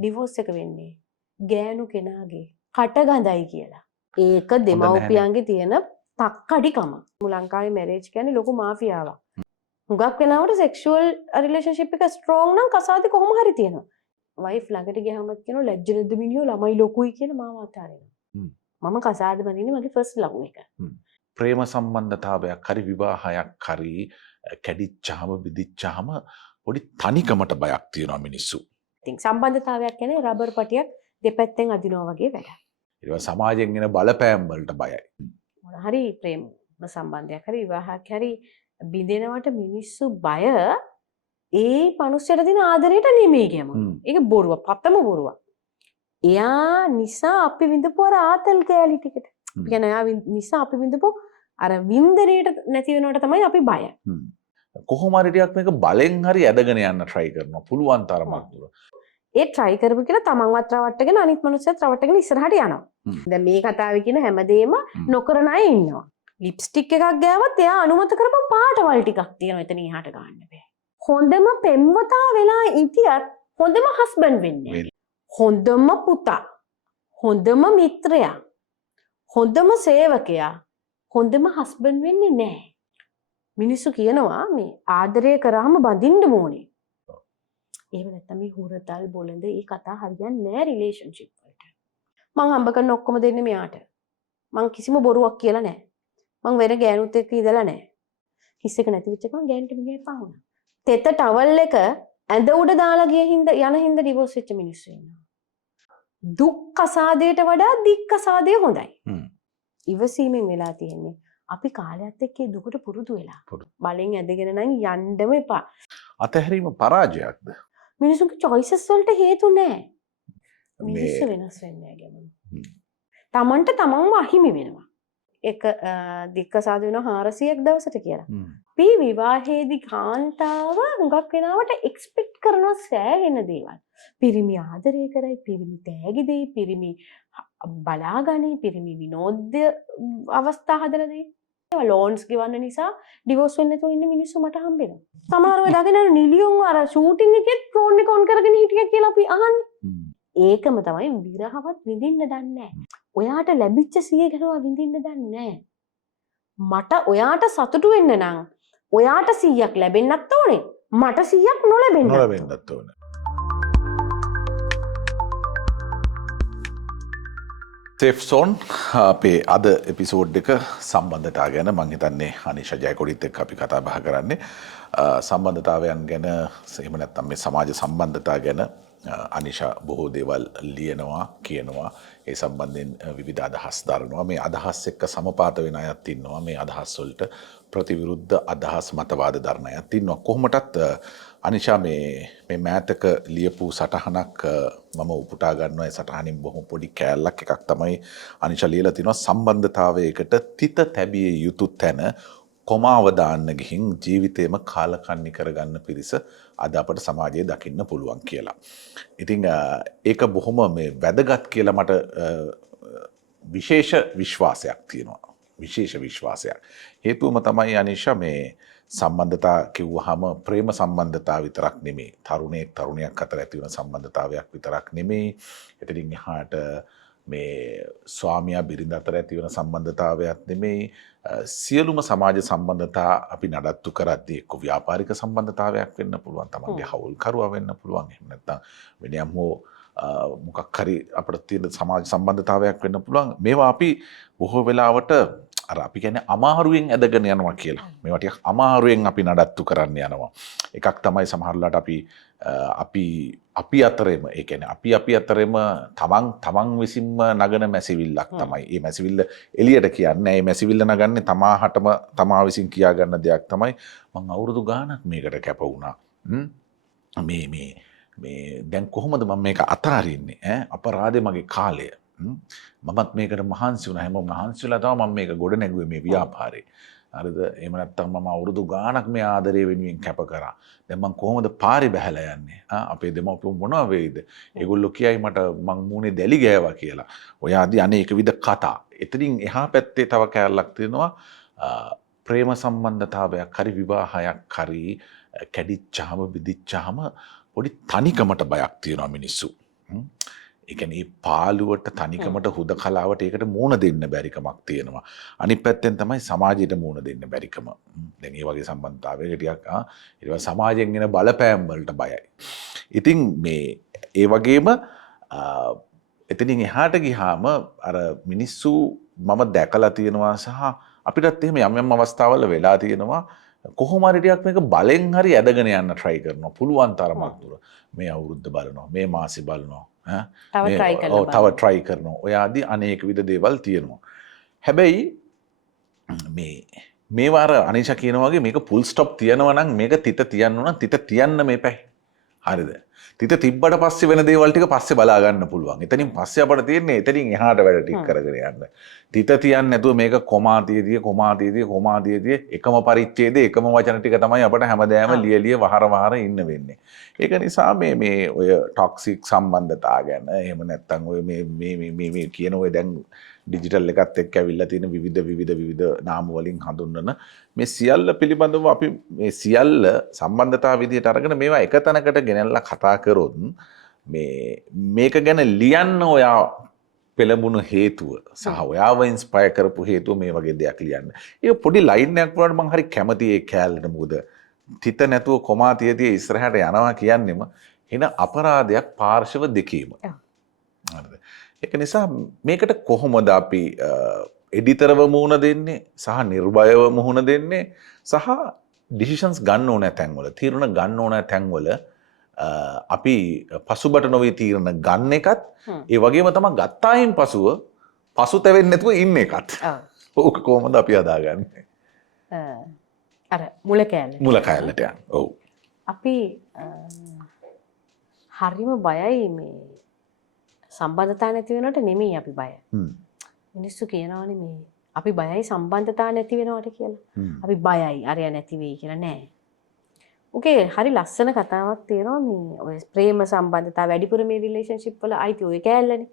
Divorce එක වෙන්නේ ගෑනු කෙනාගේ කටගඳයි කියලා. ඒක දෙමව්පියන්ගේ තියෙන තක්කඩිකම. ලංකාවේ මැරේජ් කියන්නේ ලොකු මාෆියාවක්. හුඟක් වෙනවට සෙක්ෂුවල් රිලේෂන්ෂිප් එක ස්ට්‍රෝං නම් කසාදෙ කොහොම හරි තියෙනවා. වයිෆ් ළඟට ගියාමත් කියනවා ලැජ්ජ නැද්ද මිනිහෝ ළමයි ලොකුයි කියලා මාව අතාරිනවා. මම කසාද බඳින්නේ මගේ ෆස්ට් ලව් එක. ප්‍රේම සම්බන්ධතාවයක් හරි විවාහයක් හරි කැඩිච්චාම බිදිච්චාම පොඩි තනිකමට බයක් තියෙනවා මිනිස්සු. ඉතින් සම්බන්ධතාවයක් කියන්නේ රබර් පටියක් දෙපැත්තෙන් අදිනවා වගේ වැඩක්. ඊට සමාජයෙන් එන බලපෑම් වලට බයයි. මොන හරි ප්‍රේම සම්බන්ධයක් හරි විවාහයක් හරි බිඳෙනවට මිනිස්සු බය ඒ මනුස්සයට දෙන ආදරයට නෙමෙයි කියමු. ඒක බොරුව, පතම බොරුව. එයා නිසා අපි විඳපු අර ආතල් කෑලි ටිකට. කියන්නේ එයා නිසා අපි විඳපු අර වින්දනයේට නැති වෙනවට තමයි අපි බය. කොහොම හරි ටිකක් මේක බලෙන් හරි ඇදගෙන යන්න try කරනවා. පුළුවන් තරමක් දුර. ඒ try කරපු කියලා තමන්වත් රවට්ටගෙන අනිත් මනුස්සයත් රවට්ටගෙන ඉස්සරහට යනවා. දැන් මේ කතාවේ කියන හැමදේම නොකරන අය ඉන්නවා. ලිප්ස්ටික් එකක් ගෑවත් එයා අනුමත කරපු පාටවල් ටිකක් තියෙනවා එතන එහාට ගන්න බෑ. හොඳම පෙම්වතා වෙලා ඉතියත් හොඳම හස්බන්ඩ් වෙන්නේ නැහැ. හොඳම පුතා, හොඳම මිත්‍රයා, හොඳම සේවකයා, හොඳම හස්බන්ඩ් වෙන්නේ නැහැ. මිනිස්සු කියනවා මේ ආදරය කරාම බඳින්න ඕනේ. එහෙම නැත්නම් මේ හුරතල් බොළඳ ඒ කතා හරියන්නේ නැහැ රිලේෂන්ෂිප් වලට. මං හම්බ කරන ඔක්කොම දෙන්නේ මෙයාට. මං කිසිම බොරුවක් කියලා නැහැ. මං වෙන ගෑනුත් එක්ක ඉඳලා නැහැ. කිස් එක නැති වෙච්ච ගමන් ගෑනට මිනිහේ පාවුණා. තෙත ටවල් එක ඇඳ උඩ දාලා ගිය හින්දා යන හින්දා ඩිවෝස් වෙච්ච මිනිස්සු ඉන්නවා. දුක් කසාදයට වඩා දික් කසාදය හොඳයි. ඉවසීමෙන් වෙලා තියෙන්නේ. අපි කාලයත් එක්ක ඒ දුකට පුරුදු වෙලා. බලෙන් ඇදගෙන නම් යන්නම එපා. අතහැරීම පරාජයක්ද? මිනිසුන්ගේ choices වලට හේතු නැහැ. මිනිස්සු වෙනස් වෙන්නේ නැහැ ගැමන. තමන්ට තමන්ව අහිමි වෙනවා. එක දික්කසාද වෙනවා 400ක් දවසට කියලා. අපි විවාහයේදී කාන්තාව හුඟක් වෙනාවට එක්ස්පෙක්ට් කරනවා සෑහෙන දේවල්. පිරිමි ආදරය කරයි, පිරිමි තෑගි දෙයි, පිරිමි බලාගනි, පිරිමි විනෝද්‍ය අවස්ථා හදලා දෙයි. ඒවා ලෝන්ස් ගෙවන්න නිසා ඩිවෝස් වෙන්න නැතුව ඉන්න මිනිස්සු මට හම්බෙනවා. සමහරව දාගෙන අර නිලියොන් අර ෂූටින් එකෙත් ෆෝන් එක ඔන් කරගෙන හිටියා කියලා අපි අහන්නේ. ඒකම තමයි විරහවත් විඳින්න දන්නේ නැහැ. ඔයාට ලැබිච්ච සිය ගැනව විඳින්න දන්නේ නැහැ. මට ඔයාට සතුටු වෙන්න නම් ඔයාට 100ක් ලැබෙන්නත් ඕනේ. මට 100ක් නොලැබෙන්නත් ඕනේ. සේෆ් සෝන් අපේ අද එපිසෝඩ් එක සම්බන්ධතා ගැන මම හිතන්නේ අනිෂා ජයකොඩිත් එක්ක අපි කතා බහ කරන්නේ සම්බන්ධතාවයන් ගැන එහෙම නැත්නම් මේ සමාජ සම්බන්ධතා ගැන අනිෂා බොහෝ දේවල් ලියනවා කියනවා ඒ සම්බන්ධයෙන් විවිධ අදහස් දරනවා මේ අදහස් එක්ක සමපාත වෙන අයත් ඉන්නවා මේ අදහස් වලට ප්‍රතිවිරුද්ධ අදහස් මතවාද දරන අයත් ඉන්නවා කොහොමටත් අනිෂා මේ මෑතක ලියපු සටහනක් මම උපුටා ගන්නවා ඒ සටහනින් බොහොම පොඩි කෑල්ලක් එකක් තමයි අනිෂා ලියලා තිනවා සම්බන්ධතාවයකට තිත තැබිය යුතු තැන කොමාව දාන්න ගිහින් ජීවිතේම කාලකන්ණි කරගන්න පිරිස අද අපට සමාජයේ දකින්න පුළුවන් කියලා. ඉතින් ඒක බොහොම මේ වැදගත් කියලා මට විශේෂ විශ්වාසයක් තියෙනවා. විශේෂ විශ්වාසයක්. හේතුවම තමයි අනිෂා මේ සම්බන්ධතා කිව්වහම ප්‍රේම සම්බන්ධතා විතරක් නෙමෙයි. තරුණයෙක් අතර ඇති වෙන සම්බන්ධතාවයක් විතරක් නෙමෙයි. එතනින් එහාට මේ ස්වාමියා බිරිඳ අතර ඇති වෙන සම්බන්ධතාවයක් නෙමෙයි. සියලුම සමාජ සම්බන්ධතා අපි නඩත්තු කරද්දී එක්ක ව්‍යාපාරික සම්බන්ධතාවයක් වෙන්න පුළුවන්. තමන්ගේ හවුල්කරුවා වෙන්න පුළුවන්. එහෙම නැත්නම් වෙනියම් හෝ මොකක් හරි අපිට තියෙන සමාජ සම්බන්ධතාවයක් වෙන්න පුළුවන්. මේවා අපි බොහෝ වෙලාවට අර අපි කියන්නේ අමාරුවෙන් ඇදගෙන යනවා කියලා. මේවා ටිකක් අමාරුවෙන් අපි නඩත්තු කරන්න යනවා. එකක් තමයි සමහරවිට අපි අතරේම ඒ කියන්නේ අපි අතරේම තමන් විසින්ම නගන මැසිවිල්ලක් තමයි. මේ මැසිවිල්ල එළියට කියන්නේ. මේ මැසිවිල්ල නගන්නේ තමා විසින් කියා ගන්න දෙයක් තමයි. මං අවුරුදු ගාණක් මේකට කැප වුණා. මේ දැන් කොහොමද මම මේක අතාරින්නේ ඈ අපරාධේ මගේ කාලය මමත් මේකට මහන්සි වුණා හැමෝම මහන්සි වෙලා තමයි මම මේක ගොඩ නැගුවේ මේ ව්‍යාපාරේ හරිද එහෙම නැත්නම් මම අවුරුදු ගාණක් මේ ආදරය වෙනුවෙන් කැප කරා දැන් මම කොහොමද පාරේ බහැලා යන්නේ අපේ දෙමව්පියෝ මොනවා වෙයිද ඒගොල්ලෝ කියයි මට මං මූණේ දැලි ගෑවා කියලා ඔය ආදී අනේක විද කතා එතනින් එහා පැත්තේ තව කෑල්ලක් තියෙනවා ප්‍රේම සම්බන්ධතාවයක් හරි විවාහයක් හරි කැඩිච්චාම බිදිච්චාම පොඩි තනිකමට බයක් තියෙනවා මිනිස්සු. එකන පාලුවට තනිකමට හුද කලාවට ඒකට මූුණ දෙන්න බැරිකමක් තියෙනවා. අනි පැත්තෙන් තමයි සමාජයට මූුණ දෙන්න බැරිකම දැනී වගේ සම්බන්ධාවකටියක් ඉව සමාජයෙන් ගෙන බලපෑම්වලට බයයි. ඉතින් මේ ඒ වගේම එතනින් එහාට ගිහාම අර මිනිස්සු මම දැකලා තියෙනවා සහ අපිටත් එහෙම යම් අවස්ථාවල වෙලා තියෙනවා කොහොමරිටියක් මේක බලෙන් හරි ඇදගෙන යන්න ට්‍රයි කරනවා පුළුවන් තරමක් දුර මේ අවුරුද්ද බලනවා මේ මාසෙ බලනවා තව ට්‍රයි කරනවා ඔය ආදී අනේක විද දේවල් තියෙනවා. හැබැයි මේ වාර අනිෂා කියන වගේ මේක ෆුල් ස්ටොප් තියනවා නම් මේක තිත තියන්න නම් තිත තියන්න මේ පැයි. හරිද? තිත තිබ්බට පස්සේ වෙන දේවල් ටික පස්සේ බලා ගන්න පුළුවන්. එතනින් පස්සේ අපිට තියෙන්නේ එතනින් එහාට වැඩ ටික කරගෙන යන්න. තිත තියන්නේ නැතුව මේක කොමාතියදී එකම පරිච්ඡේදයේ එකම වචන ටික තමයි අපිට හැමදාම ලියලිය වහර ඉන්න වෙන්නේ. ඒක නිසා මේ ඔය ටොක්සික් සම්බන්ධතා ගැන එහෙම නැත්නම් ඔය මේ කියන ඔය දැන් ඩිජිටල් එකත් එක්ක ඇවිල්ලා තියෙන විවිධ නාම වලින් හඳුන්වන මේ සියල්ල පිළිබඳව අපි මේ සියල්ල සම්බන්ධතාව විදිහට අරගෙන මේවා එක තැනකට ගෙනල්ලා කතා කරොත් මේක ගැන ලියන්න ඔයා පෙළඹුණු හේතුව සහ ඔයාව ඉන්ස්පයර් කරපු හේතුව මේ වගේ දෙයක් ලියන්න. ඒක පොඩි ලයින් එකක් වුණාට මම හරි කැමතියි ඒ කැලේට. මොකද තිත නැතුව කොමා තියදී ඉස්සරහට යනවා කියන්නේම එන අපරාධයක් පාර්ශව දෙකේම. හරිද? ඒක නිසා මේකට කොහොමද අපි එඩිතරව මුහුණ දෙන්නේ සහ නිර්භයව මුහුණ දෙන්නේ සහ ඩිසිෂන්ස් ගන්න ඕන තැන්වල තීරණ ගන්න ඕන තැන්වල අපි පසුබට නොවේ තීරණ ගන්න එකත් ඒ වගේම තමයි ගත්තායින් පසුව පසුතැවෙන්නේ නැතුව ඉන්න එකත්. ඕක කොහොමද අපි හදාගන්නේ? අර මුල කෑල්ලට යන්න. ඔව්. අපි හරිම බයයි මේ සම්බන්ධතා නැති වෙනවට නෙමෙයි අපි බය. මිනිස්සු කියනවානේ මේ අපි බයයි සම්බන්ධතා නැති වෙනවට කියලා. අපි බයයි අරය නැති වෙයි කියලා නෑ. ඕකේ හරි ලස්සන කතාවක් තියෙනවා මේ ඔය ප්‍රේම සම්බන්ධතා වැඩිපුර මේ රිලේෂන්ෂිප් වල අයිති ඔය කෑල්ලනේ.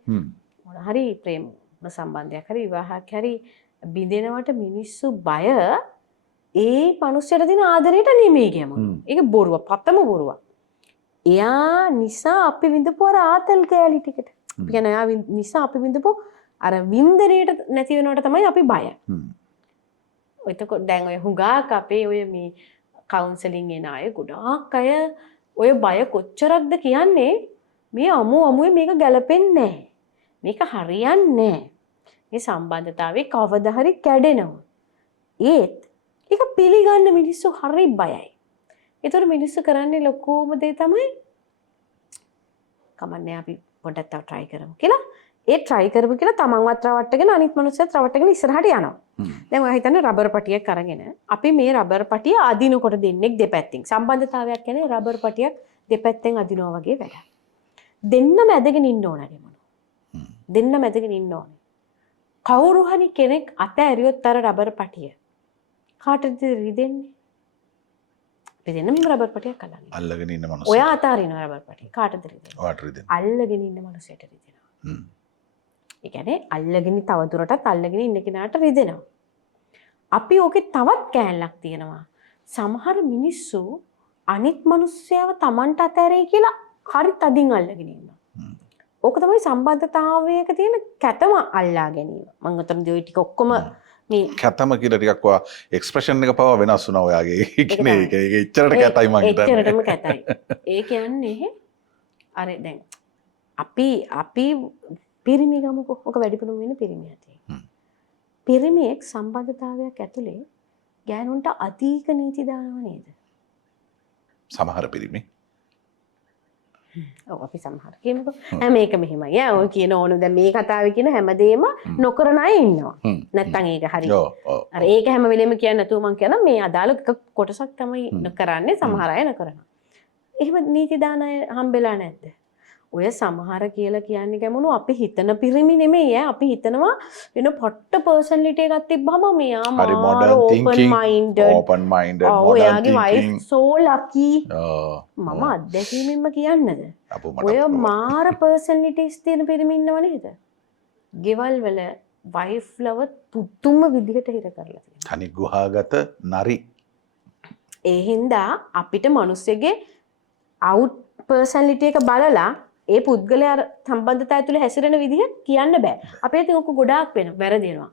මොන හරි ප්‍රේම සම්බන්ධයක් හරි විවාහයක් හරි බිඳෙනවට මිනිස්සු බය ඒ මනුස්සයට දෙන ආදරයට නෙමෙයි කියමු. ඒක බොරුවක්, පතම බොරුවක්. එයා නිසා අපි විඳපු අර ආතල් කෑලි ටිකට. කියන්නේ එයා නිසා අපි විඳපු අර වින්දනයට නැති වෙනවට තමයි අපි බය. එතකොට දැන් ඔය හුඟක් අපේ ඔය මේ කවුන්සලින් එන අය ගොඩාක් අය ඔය බය කොච්චරක්ද කියන්නේ මේ අමුවේ මේක ගැලපෙන්නේ නැහැ. මේක හරියන්නේ නැහැ. මේ සම්බන්ධතාවයේ කවදා හරි කැඩෙනවා. ඒත් ඒක පිළිගන්න මිනිස්සු හරි බයයි. ඒතර මිනිස්සු කරන්නේ ලොකුම දේ තමයි කමන්නේ අපි පොඩ්ඩක් තව try කරමු කියලා. ඒ try කරමු කියලා තමන්වත් රවට්ටගෙන අනිත් මනුස්සයත් රවට්ටගෙන ඉස්සරහට යනවා. දැන් ඔයා හිතන්නේ රබර් පටියක් අරගෙන අපි මේ රබර් පටිය අදිනකොට දෙන්නෙක් දෙපැත්තෙන් සම්බන්ධතාවයක් කියන්නේ රබර් පටියක් දෙපැත්තෙන් අදිනවා වගේ වැඩක්. දෙන්නම ඇදගෙන ඉන්න ඕනනේ මොනවා. දෙන්නම ඇදගෙන ඉන්න ඕනේ. කවුරු හරි කෙනෙක් අත ඇරියොත් අර රබර් පටිය කාටද රිදෙන්නේ? අපි දෙන්නම රබර් පටියක් අල්ලගෙන ඉන්න මනුස්සය. ඔයා අතාරිනවා රබර් පටිය. කාටද රිදෙන්නේ? ඔයාට රිදෙන්නේ. අල්ලගෙන ඉන්න මනුස්සයට රිදෙනවා. ඒ කියන්නේ අල්ලගෙන තවදුරටත් අල්ලගෙන ඉන්න කෙනාට රිදෙනවා. අපි ඕකේ තවත් කෑල්ලක් තියෙනවා. සමහර මිනිස්සු අනිත් මනුස්සයව Tamanට අතෑරේ කියලා හරි තදින් අල්ලගෙන ඉන්නවා. ඕක තමයි සම්බන්ධතාවයක තියෙන කැතම අල්ලා ගැනීම. මම අතනදී ওই ටික ඔක්කොම මේ කැතම කියලා ටිකක් ඔයා එක්ස්ප්‍රෙෂන් එක පවා වෙනස් වුණා ඔයාගේ. ඒ කියන්නේ ඒක එච්චරට කැතයි මං හිතන්නේ. එච්චරටම කැතයි. ඒ කියන්නේ අර දැන් අපි පිරිමි ගමුකෝ. ඔක වැඩිපුරම වෙන්නේ පිරිමි ඇතේ. පිරිමියෙක් සම්බන්ධතාවයක් ඇතුලේ ගෑනුන්ට අධික නීති දානව නේද? සමහර පිරිමි. ඔව් අපි සමහර කියමුකෝ. මේක මෙහෙමයි. ඔය කියන ඕන දැන් මේ කතාවේ කියන හැමදේම නොකරන අය ඉන්නවා. නැත්තම් ඒක හරි. අර ඒක හැම වෙලෙම කියන්නේ නැතුව මං කියන මේ අදාළ කොටසක් තමයි කරන්නේ සමහර අය නොකරනවා. එහෙම නීති දාන අය හම්බෙලා නැද්ද? ඔය සමහර කියලා කියන්නේ ගැමුණු අපි හිතන පිරිමි නෙමෙයි අපි හිතනවා වෙන පොට්ට පර්සනැලිටි එකක් තිබ්බම මෙයා මාර ඕපන් මයින්ඩඩ් ඔයාගේ වයිෆ් සෝ ලකි මම අත්දැකීමෙන්ම කියන්නද ඔය මාර පර්සනැලිටිස් තියෙන පිරිමි ඉන්නව නේද ගෙවල් වල වයිෆ් ලව පුදුම විදිහට හිර කරලා තියෙනවා තනි ගුහාගත නරි ඒ හින්දා අපිට මිනිස්සෙගේ අවුට් පර්සනැලිටි එක බලලා ඒ පුද්ගලයා සම්බන්ධතාවය තුළ හැසිරෙන විදිහ කියන්න බෑ. අපේ ඉතින් ඔක ගොඩාක් වෙන වැරදිනවා.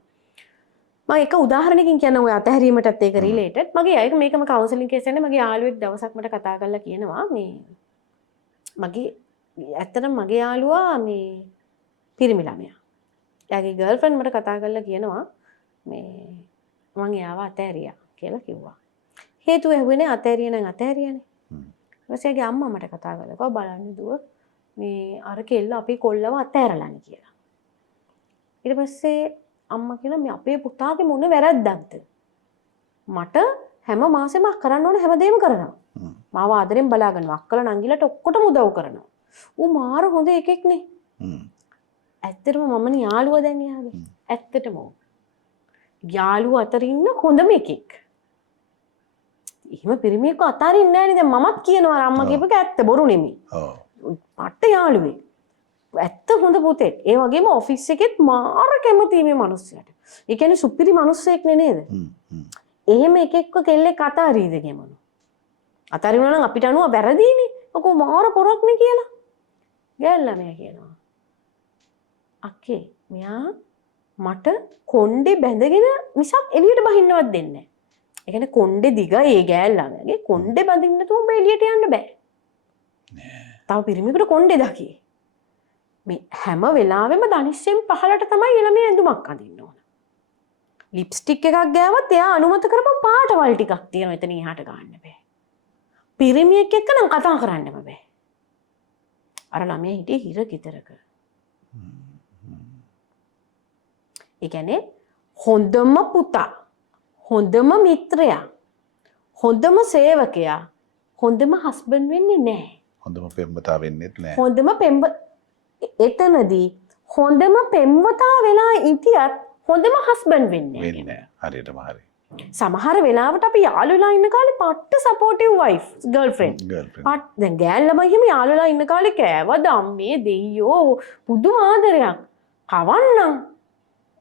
මම එක උදාහරණකින් කියන්න ඔය අතහැරීමටත් ඒක රිලේටඩ්. මගේ අයක මේකම කවුන්සලින් කේස් එකනේ මගේ යාළුවෙක් දවසක් මට කතා කරලා කියනවා මේ මගේ ඇත්තටම මගේ යාළුවා මේ පිරිමි ළමයා. එයාගේ ගර්ල්ෆ්‍රෙන්ඩ් මට කතා කරලා කියනවා මේ මං එයාව අතහැරියා කියලා කිව්වා. හේතුව ඇහුවේ අතහැරියා නම් අතහැරියානේ. ඊපස්සේ එයාගේ අම්මා මට කතා කරලා කිව්වා බලන්න දුව මේ අර කෙල්ල අපේ කොල්ලව අතහැරලානේ කියලා. ඊට පස්සේ අම්මා කියනවා මේ අපේ පුතාගේ මොන වැරද්දක්ද? මට හැම මාසෙම කරන්න ඕන හැමදේම කරනවා. මාව ආදරෙන් බලාගන්නවා. අක්කලා නංගිලට ඔක්කොටම උදව් කරනවා. ඌ මාර හොඳ එකෙක් නේ. ඇත්තටම මමනේ යාළුවා දැන් එයාගේ. ඇත්තටම යාළුවා අතර ඉන්න හොඳම එකෙක්. එහෙම පිරිමියෙක් අතාරින්නේ නැහැ නේද? මමත් කියනවා අම්මා කියපේක ඇත්ත බොරු නෙමෙයි. පට්ට යාළුවෙක්. ඇත්ත හොඳ පුතෙක්. ඒ වගේම ඔෆිස් එකෙත් මාර කැමති මේ මිනිස්සයාට. ඒ කියන්නේ සුපිරි මිනිස්සෙක් නේද? එහෙම එකෙක්ව කෙල්ලෙක් අතාරීද කියමු. අතාරිනවා නම් අපිට අනුව වැරදීනේ. ඔක මාර පොරක් නේ කියලා. ගෑල්ලා මෙයා කියනවා. අක්කේ මෙයා මට කොණ්ඩේ බැඳගෙන මිසක් එළියට බහින්නවත් දෙන්නේ නැහැ. ඒ කියන්නේ කොණ්ඩේ දිග ඒ ගෑල්ලාගේ කොණ්ඩේ බඳින්න නැතුව උඹ එළියට යන්න බෑ. තව පිරිමියෙකුට කොණ්ඩේ දකි. මේ හැම වෙලාවෙම ධනිෂ්යෙන් පහලට තමයි ළමයා ඇඳුමක් අඳින්න ඕන. ලිප්ස්ටික් එකක් ගෑවත් එයා අනුමත කරපු පාටවල් ටිකක් තියෙනවා එතන එහාට ගන්න බෑ. පිරිමියෙක් එක්ක නම් කතා කරන්නම බෑ. අර ළමයා හිටියේ හිර කිතරක. ඒ කියන්නේ හොඳම පුතා, හොඳම මිත්‍රයා, හොඳම සේවකයා, හොඳම හස්බන්ඩ් වෙන්නේ නැහැ. හොඳම පෙම්වතා වෙන්නෙත් නැහැ. හොඳම එතනදී හොඳම පෙම්වතා වෙලා ඉතියත් හොඳම හස්බන්ඩ් වෙන්නේ නැහැ. හරියටම හරි. සමහර වෙලාවට අපි යාළුවලා ඉන්න කාලේ පට්ට සපෝටිව් වයිෆ් ගර්ල්ෆ්‍රෙන්ඩ්. දැන් ගෑල් ළමයි හිම යාළුවලා ඉන්න කාලේ කෑවද අම්මේ දෙයියෝ පුදුම ආදරයක්. කවන්නම්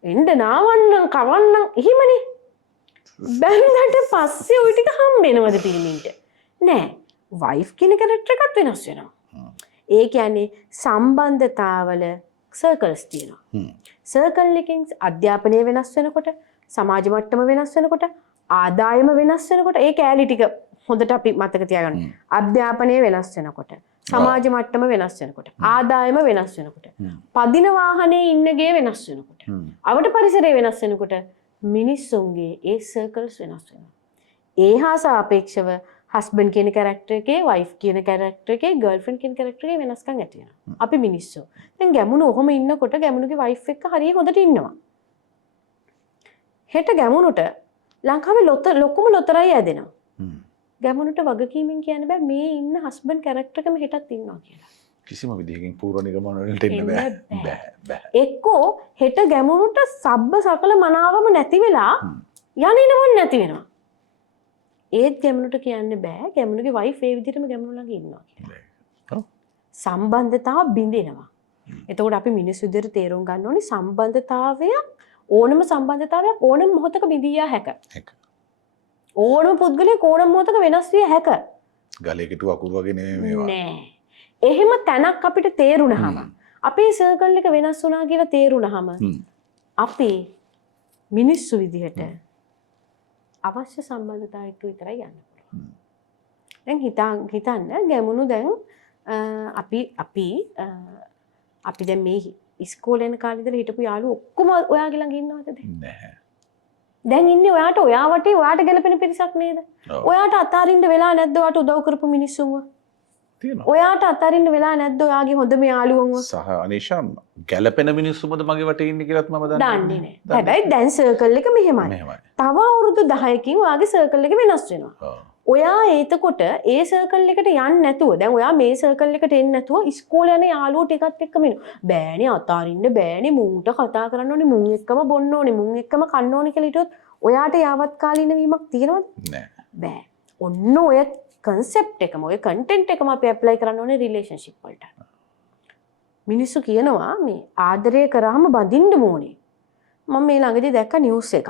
එන්න නාවන්නම් කවන්නම් එහෙමනේ. බැන්දට පස්සේ ওই ටික හම්බෙනවද පිරිමින්ට? නෑ. වයිෆ් කියන කැරක්ටර් එකත් වෙනස් වෙනවා. ඒ කියන්නේ සම්බන්ධතාවල සර්කල්ස් තියෙනවා. සර්කල් එකකින් අධ්‍යාපනය වෙනස් වෙනකොට, සමාජ මට්ටම වෙනස් වෙනකොට, ආදායම වෙනස් වෙනකොට ඒ කැලී ටික හොඳට අපි මතක තියාගන්න. අධ්‍යාපනය වෙනස් වෙනකොට, සමාජ මට්ටම වෙනස් වෙනකොට, ආදායම වෙනස් වෙනකොට, පදින වාහනේ ඉන්න ගේ වෙනස් වෙනකොට, අවට පරිසරය වෙනස් වෙනකොට මිනිස්සුන්ගේ ඒ සර්කල්ස් වෙනස් වෙනවා. ඒ හා සාපේක්ෂව හස්බන්ඩ් කියන කැරක්ටර් එකේ, වයිෆ් කියන කැරක්ටර් එකේ, ගර්ල්ෆ්‍රෙන්ඩ් කියන කැරක්ටර් එකේ වෙනස්කම් ඇති වෙනවා. අපි මිනිස්සු. දැන් ගැමුණු ඔහොම ඉන්නකොට ගැමුණුගේ වයිෆ් එක්ක හරිය හොඳට ඉන්නවා. හෙට ගැමුණුට ලංකාවේ ලොකුම ලොතරැයි ඇදෙනවා. ගැමුණුට වගකීමෙන් කියන්න බෑ මේ ඉන්න හස්බන්ඩ් කැරක්ටර් එකම හෙටත් ඉන්නවා කියලා. කිසිම විදිහකින් පූර්ව නිගමන වලට එන්න බෑ. බෑ. එක්කෝ හෙට ගැමුණුට සබ්බ සකල මනාවම නැති වෙලා යන්නේම නැති වෙනවා. ඒත් ගැමුණුට කියන්න බෑ ගැමුණුගේ වයිෆ් ඒ විදිහටම ගැමුණු ළඟ ඉන්නවා කියලා. සම්බන්ධතාව බිඳෙනවා. එතකොට අපි මිනිස්සු විදිහට තේරුම් ගන්න ඕනේ සම්බන්ධතාවයක් ඕනම සම්බන්ධතාවයක් ඕනම මොහොතක බිඳිය හැක. ඕනම පුද්ගලයෙක් ඕනම මොහොතක වෙනස් විය හැක. ගලේ කිටු අකුරු වගේ නෙමෙයි මේවා. නෑ. එහෙම තැනක් අපිට තේරුණාම අපේ සර්කල් එක වෙනස් වුණා කියලා තේරුණාම අපි මිනිස්සු විදිහට අවශ්‍ය සම්බන්ධතාවයක විතරයි යන්න පුළුවන්. දැන් හිතන්න ගැමුණු දැන් අපි දැන් මේ ඉස්කෝලේ යන කාලේ ඉඳලා හිටපු යාළුවෝ ඔක්කොම ඔයාගේ ළඟ ඉන්නවද දැන්? නැහැ. දැන් ඉන්නේ ඔයාට ඔයා වටේ ඔයාට ගැලපෙන පිරිසක් නේද? ඔයාට අතාරින්න වෙලා නැද්ද ඔයාට උදව් කරපු මිනිස්සුන්ව? තියෙනවා. ඔයාට අතාරින්න වෙලා නැද්ද ඔයාගේ හොඳම යාළුවන්ව? සහ අනීෂා ගැලපෙන මිනිස්සුමද මගේ වටේ ඉන්නේ කියලාත් මම දන්නේ නැහැ. හැබැයි දැන් සර්කල් එක මෙහෙමයි. තව අවුරුදු 10කින් ඔයාගේ සර්කල් එක වෙනස් වෙනවා. ඔයා එතකොට ඒ සර්කල් එකට යන්නේ නැතුව දැන් ඔයා මේ සර්කල් එකට එන්නේ නැතුව ඉස්කෝලේ යන යාළුවෝ ටිකත් එක්කම ඉන්නවා. බෑනේ අතාරින්න බෑනේ මුන්ට කතා කරන්න ඕනේ මුන් එක්කම බොන්න ඕනේ මුන් එක්කම කන්න ඕනේ කියලා හිතුවොත් ඔයාට යාවත් කාලීන වීමක් තියෙනවද? නෑ. බෑ. ඔන්න ඔය කන්සෙප්ට් එකම ඔය කන්ටෙන්ට් එකම අපි ඇප්ලයි කරන්න ඕනේ රිලේෂන්ෂිප් වලට. මිනිස්සු කියනවා මේ ආදරය කරාම බඳින්න ඕනේ. මම මේ ළඟදී දැක්ක නිවුස් එකක්.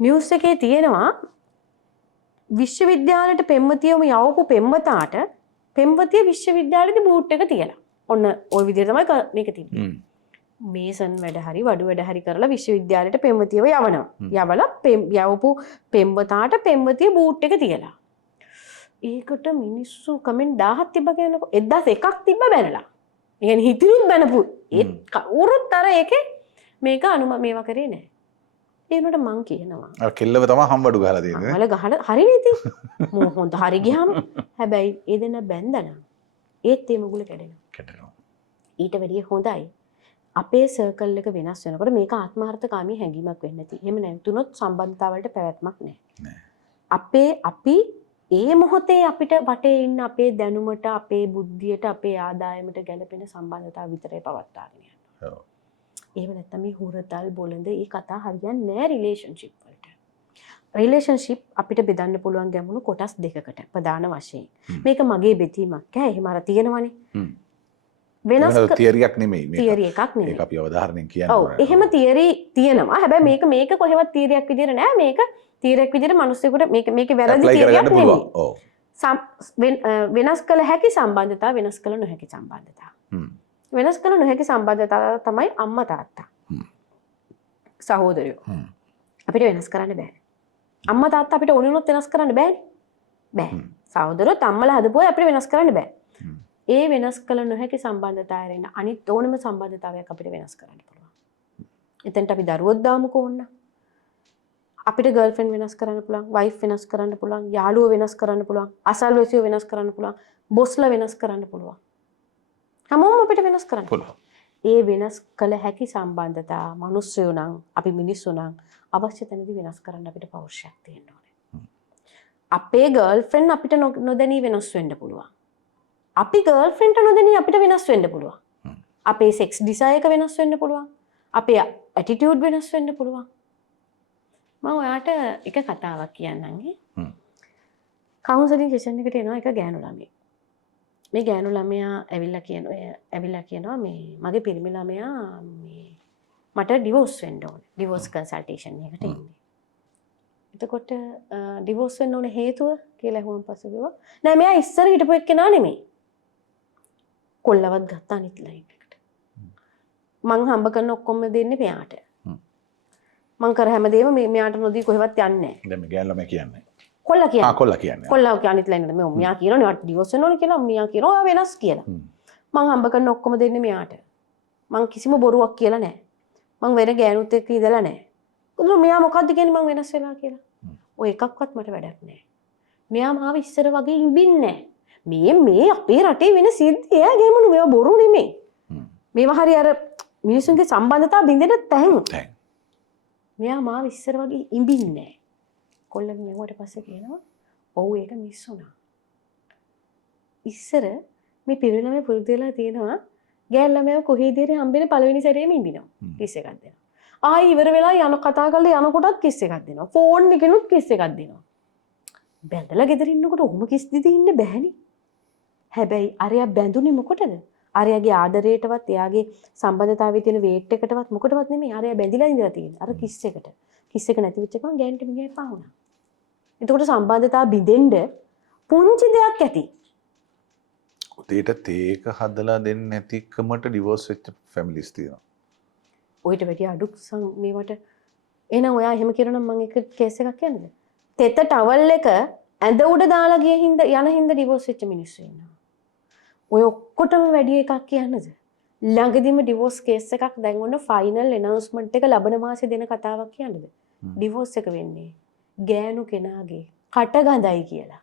නිවුස් එකේ තියෙනවා විශ්වවිද්‍යාලයට පෙම්වතියම යවපු පෙම්වතාට පෙම්වතිය විශ්වවිද්‍යාලෙදි බූට් එක තියලා. ඔන්න ওই විදිහට තමයි මේක තිබ්බේ. මේසන් වැඩ හරි වඩු වැඩ හරි කරලා විශ්වවිද්‍යාලයට පෙම්වතියව යවනවා. යවලා යවපු පෙම්වතාට පෙම්වතිය බූට් එක තියලා. ඒකට මිනිස්සු කමෙන්ට් 1000ක් තිබ්බ කියනකො 1001ක් තිබ්බ බැනලා. ඒ කියන්නේ හිතිනුත් බැනපු ඒත් කවුරුත් අර ඒකේ මේක මේවා කරේ නැහැ. ඒ උනට මං කියනවා. අර කෙල්ලව තමයි හම්බඩු ගහලා තියෙන්නේ. මල ගහලා හරිනේ ඉතින්. හොඳ හරි ගියාම හැබැයි ඒ දෙන්න බැන්දනම් ඒත් ඒ මුගුල කැඩෙනවා. ඊට වැඩිය හොඳයි. අපේ සර්කල් එක වෙනස් වෙනකොට මේක ආත්මార్థකාමී හැඟීමක් වෙන්න ඇති. එහෙම නැතුනොත් සම්බන්ධතාවලට පැවැත්මක් නැහැ. අපි ඒ මොහොතේ අපිට වටේ ඉන්න අපේ දැනුමට, අපේ බුද්ධියට, අපේ ආදායමට ගැලපෙන සම්බන්ධතාව විතරයි පවත්වාගෙන යන්නේ. ඔව්. එහෙම නැත්නම් මේ හුරතල් බොළඳ ඒ කතා හරියන්නේ නැහැ රිලේෂන්ෂිප් වලට. රිලේෂන්ෂිප් අපිට බෙදන්න පුළුවන් ගැමුණු කොටස් දෙකකට ප්‍රධාන වශයෙන්. මේක මගේ බෙදීමක් ඈ. එහෙම අර තියෙනවනේ. වෙනස් තියරියක් නෙමෙයි මේක. තියරි එකක් නෙමෙයි. ඒක අපි අවධාරණයෙන් කියන්න ඕනේ. ඔව්. එහෙම තියරි තියෙනවා. හැබැයි මේක කොහෙවත් තියරියක් විදියට නෑ. මේක තියරියක් විදියට මිනිස්සුෙකුට මේක වැරදි තියරියක් නෙමෙයි. ඔව්. වෙනස් කළ හැකි සම්බන්ධතාව, වෙනස් කළ නොහැකි සම්බන්ධතාව. වෙනස් කළ නොහැකි සම්බන්ධතාව තමයි අම්මා තාත්තා. සහෝදරයෝ. අපිට වෙනස් කරන්න බෑ. අම්මා තාත්තා අපිට ඕන වුණොත් වෙනස් කරන්න බෑනේ. බෑ. සහෝදරයෝ අම්මලා හදපුවා අපිට වෙනස් කරන්න බෑ. ඒ වෙනස් කළ නොහැකි සම්බන්ධතාවයෙන් අනිත් ඕනම සම්බන්ධතාවයක් අපිට වෙනස් කරන්න පුළුවන්. එතෙන්ට අපි දරුවොත් දාමුකෝ ඕන්න. අපිට ගර්ල්ෆ්‍රෙන්ඩ් වෙනස් කරන්න පුළුවන්, වයිෆ් වෙනස් කරන්න පුළුවන්, යාළුවෝ වෙනස් කරන්න පුළුවන්, අසල්වැසියෝ වෙනස් කරන්න පුළුවන්, බොස්ලා වෙනස් කරන්න පුළුවන්. හැමෝම අපිට වෙනස් කරන්න පුළුවන්. ඒ වෙනස් කළ හැකි සම්බන්ධතා මිනිස්සුયો නම්, අපි මිනිස්සු නම් අවශ්‍ය තැනදී වෙනස් කරන්න අපිට පෞරුෂයක් තියෙන්න ඕනේ. අපේ ගර්ල්ෆ්‍රෙන්ඩ් අපිට නොදැනී වෙනස් වෙන්න පුළුවන්. අපි ගර්ල්ෆ්‍රෙන්ඩ්ට නොදැනී අපිට වෙනස් වෙන්න පුළුවන්. අපේ සෙක්ස් ඩිසයර් එක වෙනස් වෙන්න පුළුවන්. අපේ ඇටිටියුඩ් වෙනස් වෙන්න පුළුවන්. මම ඔයාට එක කතාවක් කියන්නම්. කවුන්සලින් සෙෂන් එකට එනවා එක ගෑනු ළමයෙක්. මේ ගෑනු ළමයා ඇවිල්ලා කියනවා මේ මගේ පිරිමි ළමයා මේ මට ඩිවෝස් වෙන්න ඕනේ. ඩිවෝස් කන්සල්ටේෂන් එකකට එන්නේ. එතකොට ඩිවෝස් වෙන්න ඕනේ හේතුව කියලා අහුවම පස්සේ කිව්වා නෑ මෙයා ඉස්සර හිටපු එක්කෙනා නෙමෙයි. කොල්ලවත් ගත්ත අනිත් ලයින් එකට. මං හම්බ කරන ඔක්කොම දෙන්නේ මෙයාට. මං කර හැමදේම මෙයාට නොදී කොහෙවත් යන්නේ නෑ. දැන් මේ ගෑනු ළමයා කියන්නේ. කොල්ලා කියන්නේ. කොල්ලා කියන්නේ. කොල්ලා අනිත් ලයින් එකට මෙයා කියනවා නේ ඩිවෝස් වෙන්න ඕනේ කියලා. මෙයා කියනවා ඔයා වෙනස් කියලා. මං හම්බ කරන ඔක්කොම දෙන්නේ මෙයාට. මං කිසිම බොරුවක් කියලා නෑ. මං වෙන ගෑනුත් එක්ක ඉඳලා නෑ. කොහොමද මෙයා මොකද්ද කියන්නේ මං වෙනස් වෙලා කියලා. ඔය එකක්වත් මට වැඩක් නෑ. මෙයා මාව ඉස්සර වගේ ඉඹින්නේ නෑ. මේ අපේ රටේ වෙන සිද්ධිය ගෑමුණු මේවා බොරු නෙමෙයි. මේවා හරි අර මිනිසුන්ගේ සම්බන්ධතාව බින්දෙන්න තැන්. මෙයා මාව ඉස්සර වගේ ඉඹින්නේ නෑ. කොල්ලගෙන් මෙවට පස්සේ කියනවා ඔව් ඒක මිස් වුණා. ඉස්සර මේ පිරිනමේ පුරුදු වෙලා තියෙනවා ගෑල් ළමයා කොහේදී හරි හම්බෙන්නේ පළවෙනි සැරේම ඉඹිනවා. කිස් එකක් දෙනවා. ආයි ඉවර වෙලා යන කතා කරලා යනකොටත් කිස් එකක් දෙනවා. ෆෝන් එකෙනුත් කිස් එකක් දෙනවා. බැඳලා ගෙදර ඉන්නකොට ඔහොම කිස් දෙදී ඉන්න බෑනේ. හැබැයි අරයා බැඳුනේ මොකටද? අරයාගේ ආදරයටවත් එයාගේ සම්බන්ධතාවයේ තියෙන වේට් එකටවත් මොකටවත් නෙමෙයි. අරයා බැඳිලා ඉඳලා තියෙන්නේ. අර කිස් එකට. කිස් එක නැති වෙච්ච ගමන් ගෑනට මිනිහා එපා වුණා. එතකොට සම්බන්ධතාව බිඳෙන්න පුංචි දෙයක් ඇති. උදේට තේක හදලා දෙන්නේ නැතිකමට ඩිවෝස් වෙච්ච ෆැමිලිස් තියෙනවා. ඔයිට වැඩි අඩු මේවට එහෙනම් ඔයා එහෙම කියනනම් මම එක කේස් එකක් කියන්නද? තෙත ටවල් එක ඇඳ උඩ දාලා ගිය හින්දා යන හින්දා ඩිවෝස් වෙච්ච මිනිස්සු ඉන්නවා. ඔය ඔක්කොටම වැඩි එකක් කියන්නද? ළඟදිම ඩිවෝස් කේස් එකක් දැන් ඔන්න ෆයිනල් ඇනවුන්ස්මන්ට් එක ලබන මාසේ දෙන කතාවක් කියන්නද? ඩිවෝස් එක වෙන්නේ ගෑනු කෙනාගේ කටගඳයි කියලා.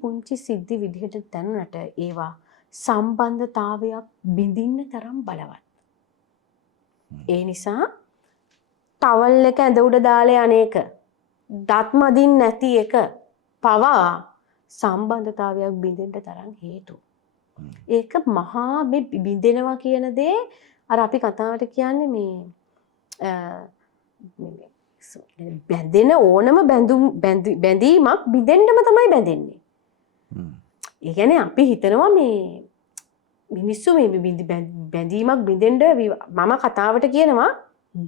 පුංචි සිද්ධි විදිහට දැනුණට ඒවා සම්බන්ධතාවයක් බිඳින්න තරම් බලවත්. ඒ නිසා ටවල් එක ඇඳ උඩ දාලා අනේක දත් මදින් නැති එක පවා සම්බන්ධතාවයක් බිඳෙන්න තරම් හේතු. ඒක මහා මේ බිඳෙනවා කියන දේ අර අපි කතාවට කියන්නේ මේ බැඳෙන ඕනම බැඳීමක් බිඳෙන්නම තමයි බැඳෙන්නේ. ඒ කියන්නේ අපි හිතනවා මේ මිනිස්සු මේ බැඳීමක් බිඳෙන්න මම කතාවට කියනවා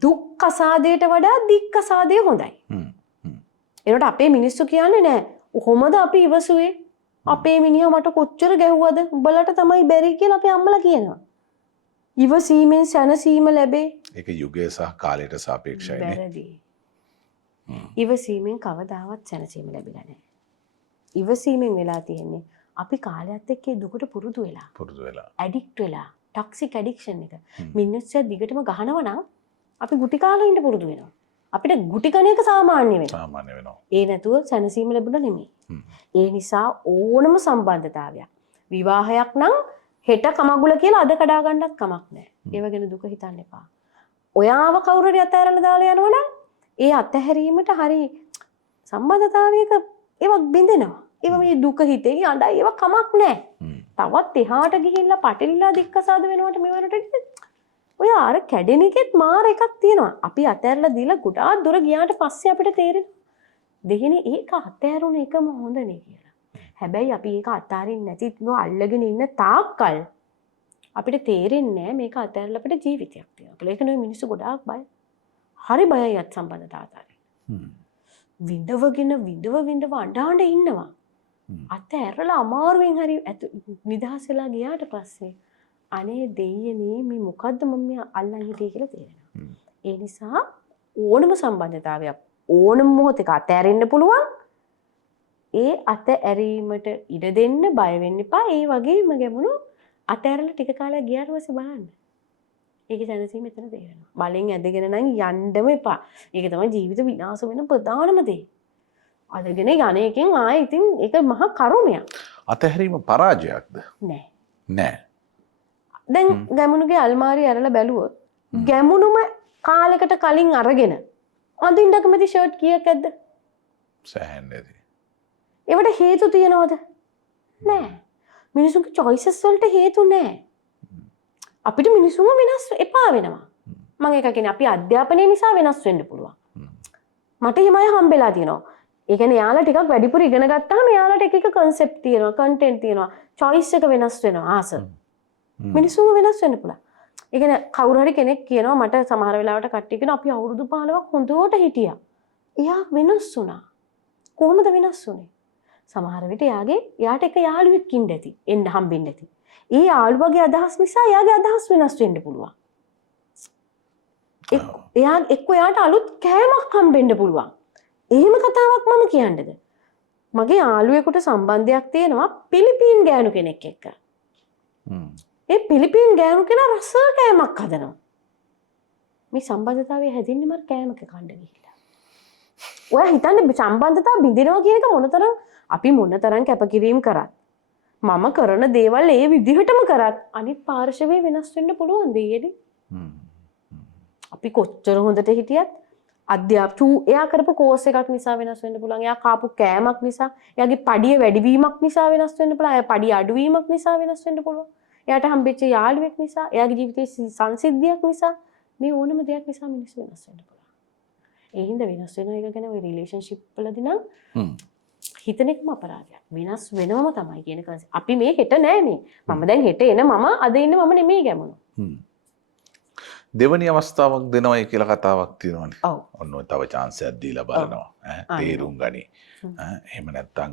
දුක් කසාදයට වඩා දික් කසාදය හොඳයි. ඒකට අපේ මිනිස්සු කියන්නේ නෑ කොහොමද අපි ඉවසුවේ? අපේ මිනිහා මට කොච්චර ගැහුවද? උඹලට තමයි බැරි කියලා අපේ අම්මලා කියනවා. ඉවසීමෙන් සැනසීම ලැබේ. ඒක යුගය සහ කාලයට සාපේක්ෂයිනේ. වැරදි. ඉවසීමෙන් කවදාවත් සැනසීම ලැබිලා නැහැ. ඉවසීමෙන් වෙලා තියෙන්නේ අපි කාලයත් එක්ක දුකට පුරුදු වෙලා. ඇඩික්ට් වෙලා. ටොක්සික් ඇඩික්ෂන් එක. මිනිස්සු දිගටම ගහනවා නම් අපි ගුටි කාලා ඉන්න පුරුදු වෙනවා. අපිට ගුටි කන එක සාමාන්‍ය වෙනවා. ඒ නැතුව සැනසීම ලැබුණ නෙමෙයි. ඒ නිසා ඕනම සම්බන්ධතාවයක් විවාහයක් නම් හෙට කමගුල කියලා අද කඩා ගන්නත් කමක් නැහැ. ඒව ගැන දුක හිතන්න එපා. ඔයාව කවුරු හරි අතහැරලා දාලා යනවනම් ඒ අතහැරීමට හරි සම්බන්ධතාවයක ඒවක් බින්දෙනවා. ඒව මේ දුක හිතේ අඬයි ඒව කමක් නැහැ. තවත් එහාට ගිහිල්ලා පටලිලා දික්කසාද වෙනවට මෙවනට ඔය අර කැඩෙන එකෙත් මාර එකක් තියෙනවා. අපි අතහැරලා දීලා ගොඩාක් දුර ගියාට පස්සේ අපිට තේරෙනවා දෙහිනේ ඒක අතහැරුණ එකම හොඳනේ කියලා. හැබැයි අපි ඒක අතාරින්න නැති අල්ලගෙන ඉන්න තාක්කල් අපිට තේරෙන්නේ නැහැ මේක අතහැරලා අපිට ජීවිතයක් තියෙනවා කියලා. ඒක නෙවෙයි මිනිස්සු ගොඩාක් බයයි. හරි බයයි අත් සම්බන්ධතාව අතාරින්න. විඳව අඬාඬ ඉන්නවා. අතහැරලා අමාරුවෙන් හරි නිදහස් වෙලා ගියාට පස්සේ අනේ දෙයියනේ මේ මොකද්ද මම මේ අල්ලන් හිටියේ කියලා තේරෙනවා. ඒ නිසා ඕනම සම්බන්ධතාවයක් ඕනම මොහොතක අතහැරෙන්න පුළුවන්. ඒ අතහැරීමට ඉඩ දෙන්න බය වෙන්න එපා. ඒ වගේම ගැමුණු අතහැරලා ටික කාලයක් ගියාට පස්සේ බලන්න. ඒකේ සැනසීම මෙතන තේරෙනවා. බලෙන් ඇදගෙන නම් යන්නම එපා. ඒක තමයි ජීවිත විනාශ වෙන ප්‍රධානම දේ. අදගෙන යන එකෙන් ආයේ ඉතින් ඒක මහා කරුණයක්. අතහැරීම පරාජයක්ද? නෑ. දැන් ගැමුණුගේ අල්මාරිය ඇරලා බැලුවොත් ගැමුණුම කාලයකට කලින් අරගෙන අඳින්න කැමති ෂර්ට් කීයක් ඇද්ද? සෑහෙන්නේදී. ඒවට හේතු තියනවද? නෑ. මිනිසුන්ගේ choices වලට හේතු නෑ. අපිට මිනිසුන්ව වෙනස් එපා වෙනවා. මම ඒක කියන්නේ අපි අධ්‍යාපනය නිසා වෙනස් වෙන්න පුළුවන්. මට හිමයි හම්බෙලා තියෙනවා. ඒ කියන්නේ යාළුවා ටිකක් වැඩිපුර ඉගෙන ගත්තාම යාළුවාට එක එක concept තියෙනවා, content තියෙනවා, choice එක වෙනස් වෙනවා ආස. මිනිසුන්ව වෙනස් වෙන්න පුළුවන්. ඒ කියන්නේ කවුරු හරි කෙනෙක් කියනවා මට සමහර වෙලාවට කට්ටිය කියනවා අපි අවුරුදු 15ක් හොඳට හිටියා. එයා වෙනස් වුණා. කොහොමද වෙනස් වුනේ? සමහර විට එයාට එක යාළුවෙක් ඉන්න ඇති. එන්න හම්බෙන්න ඇති. ඒ යාළුවගේ අදහස් නිසා එයාගේ අදහස් වෙනස් වෙන්න පුළුවන්. එයාට අලුත් කෑමක් හම්බෙන්න පුළුවන්. එහෙම කතාවක් මම කියන්නද? මගේ යාළුවෙකුට සම්බන්ධයක් තියෙනවා පිලිපීන් ගෑනු කෙනෙක් එක්ක. ඒ පිලිපීන් ගෑනු කෙනා රස කෑමක් හදනවා. මේ සම්බන්ධතාවය හැදින්නේ මර කෑමක කන්න ගිහිල්ලා. ඔයා හිතන්නේ සම්බන්ධතාව බිඳිනවා කියන එක මොනතරම් අපි මොනතරම් කැපකිරීම කරත් මම කරන දේවල් ඒ විදිහටම කරත් අනිත් පාර්ශවයේ වෙනස් වෙන්න පුළුවන් දෙයනේ. අපි කොච්චර හොඳට හිටියත් එයා කරපු කෝස් එකක් නිසා වෙනස් වෙන්න පුළුවන්. එයා කාපු කෑමක් නිසා, එයාගේ පඩිය වැඩිවීමක් නිසා වෙනස් වෙන්න පුළුවන්. එයා පඩිය අඩුවීමක් නිසා වෙනස් වෙන්න පුළුවන්. එයාට හම්බෙච්ච යාළුවෙක් නිසා, එයාගේ ජීවිතයේ සංසිද්ධියක් නිසා, මේ ඕනම දෙයක් නිසා මිනිස්සු වෙනස් වෙන්න පුළුවන්. ඒ හින්දා වෙනස් වෙන එක ගැන ඔය රිලේෂන්ෂිප් වලදී නම් හිතන එකම අපරාධයක්. වෙනස් වෙනවම තමයි කියන කන්සෙප්ට්. අපි මේ හෙට නෑ මේ. මම දැන් හෙට එන මම අද ඉන්න මම නෙමෙයි ගැමුණු. දෙවනි අවස්ථාවක් දෙනවයි කියලා කතාවක් තියෙනවානේ. ඔන්න ඔය තව chance එකක් දීලා බලනවා. තේරුම් ගනි. එහෙම නැත්තම්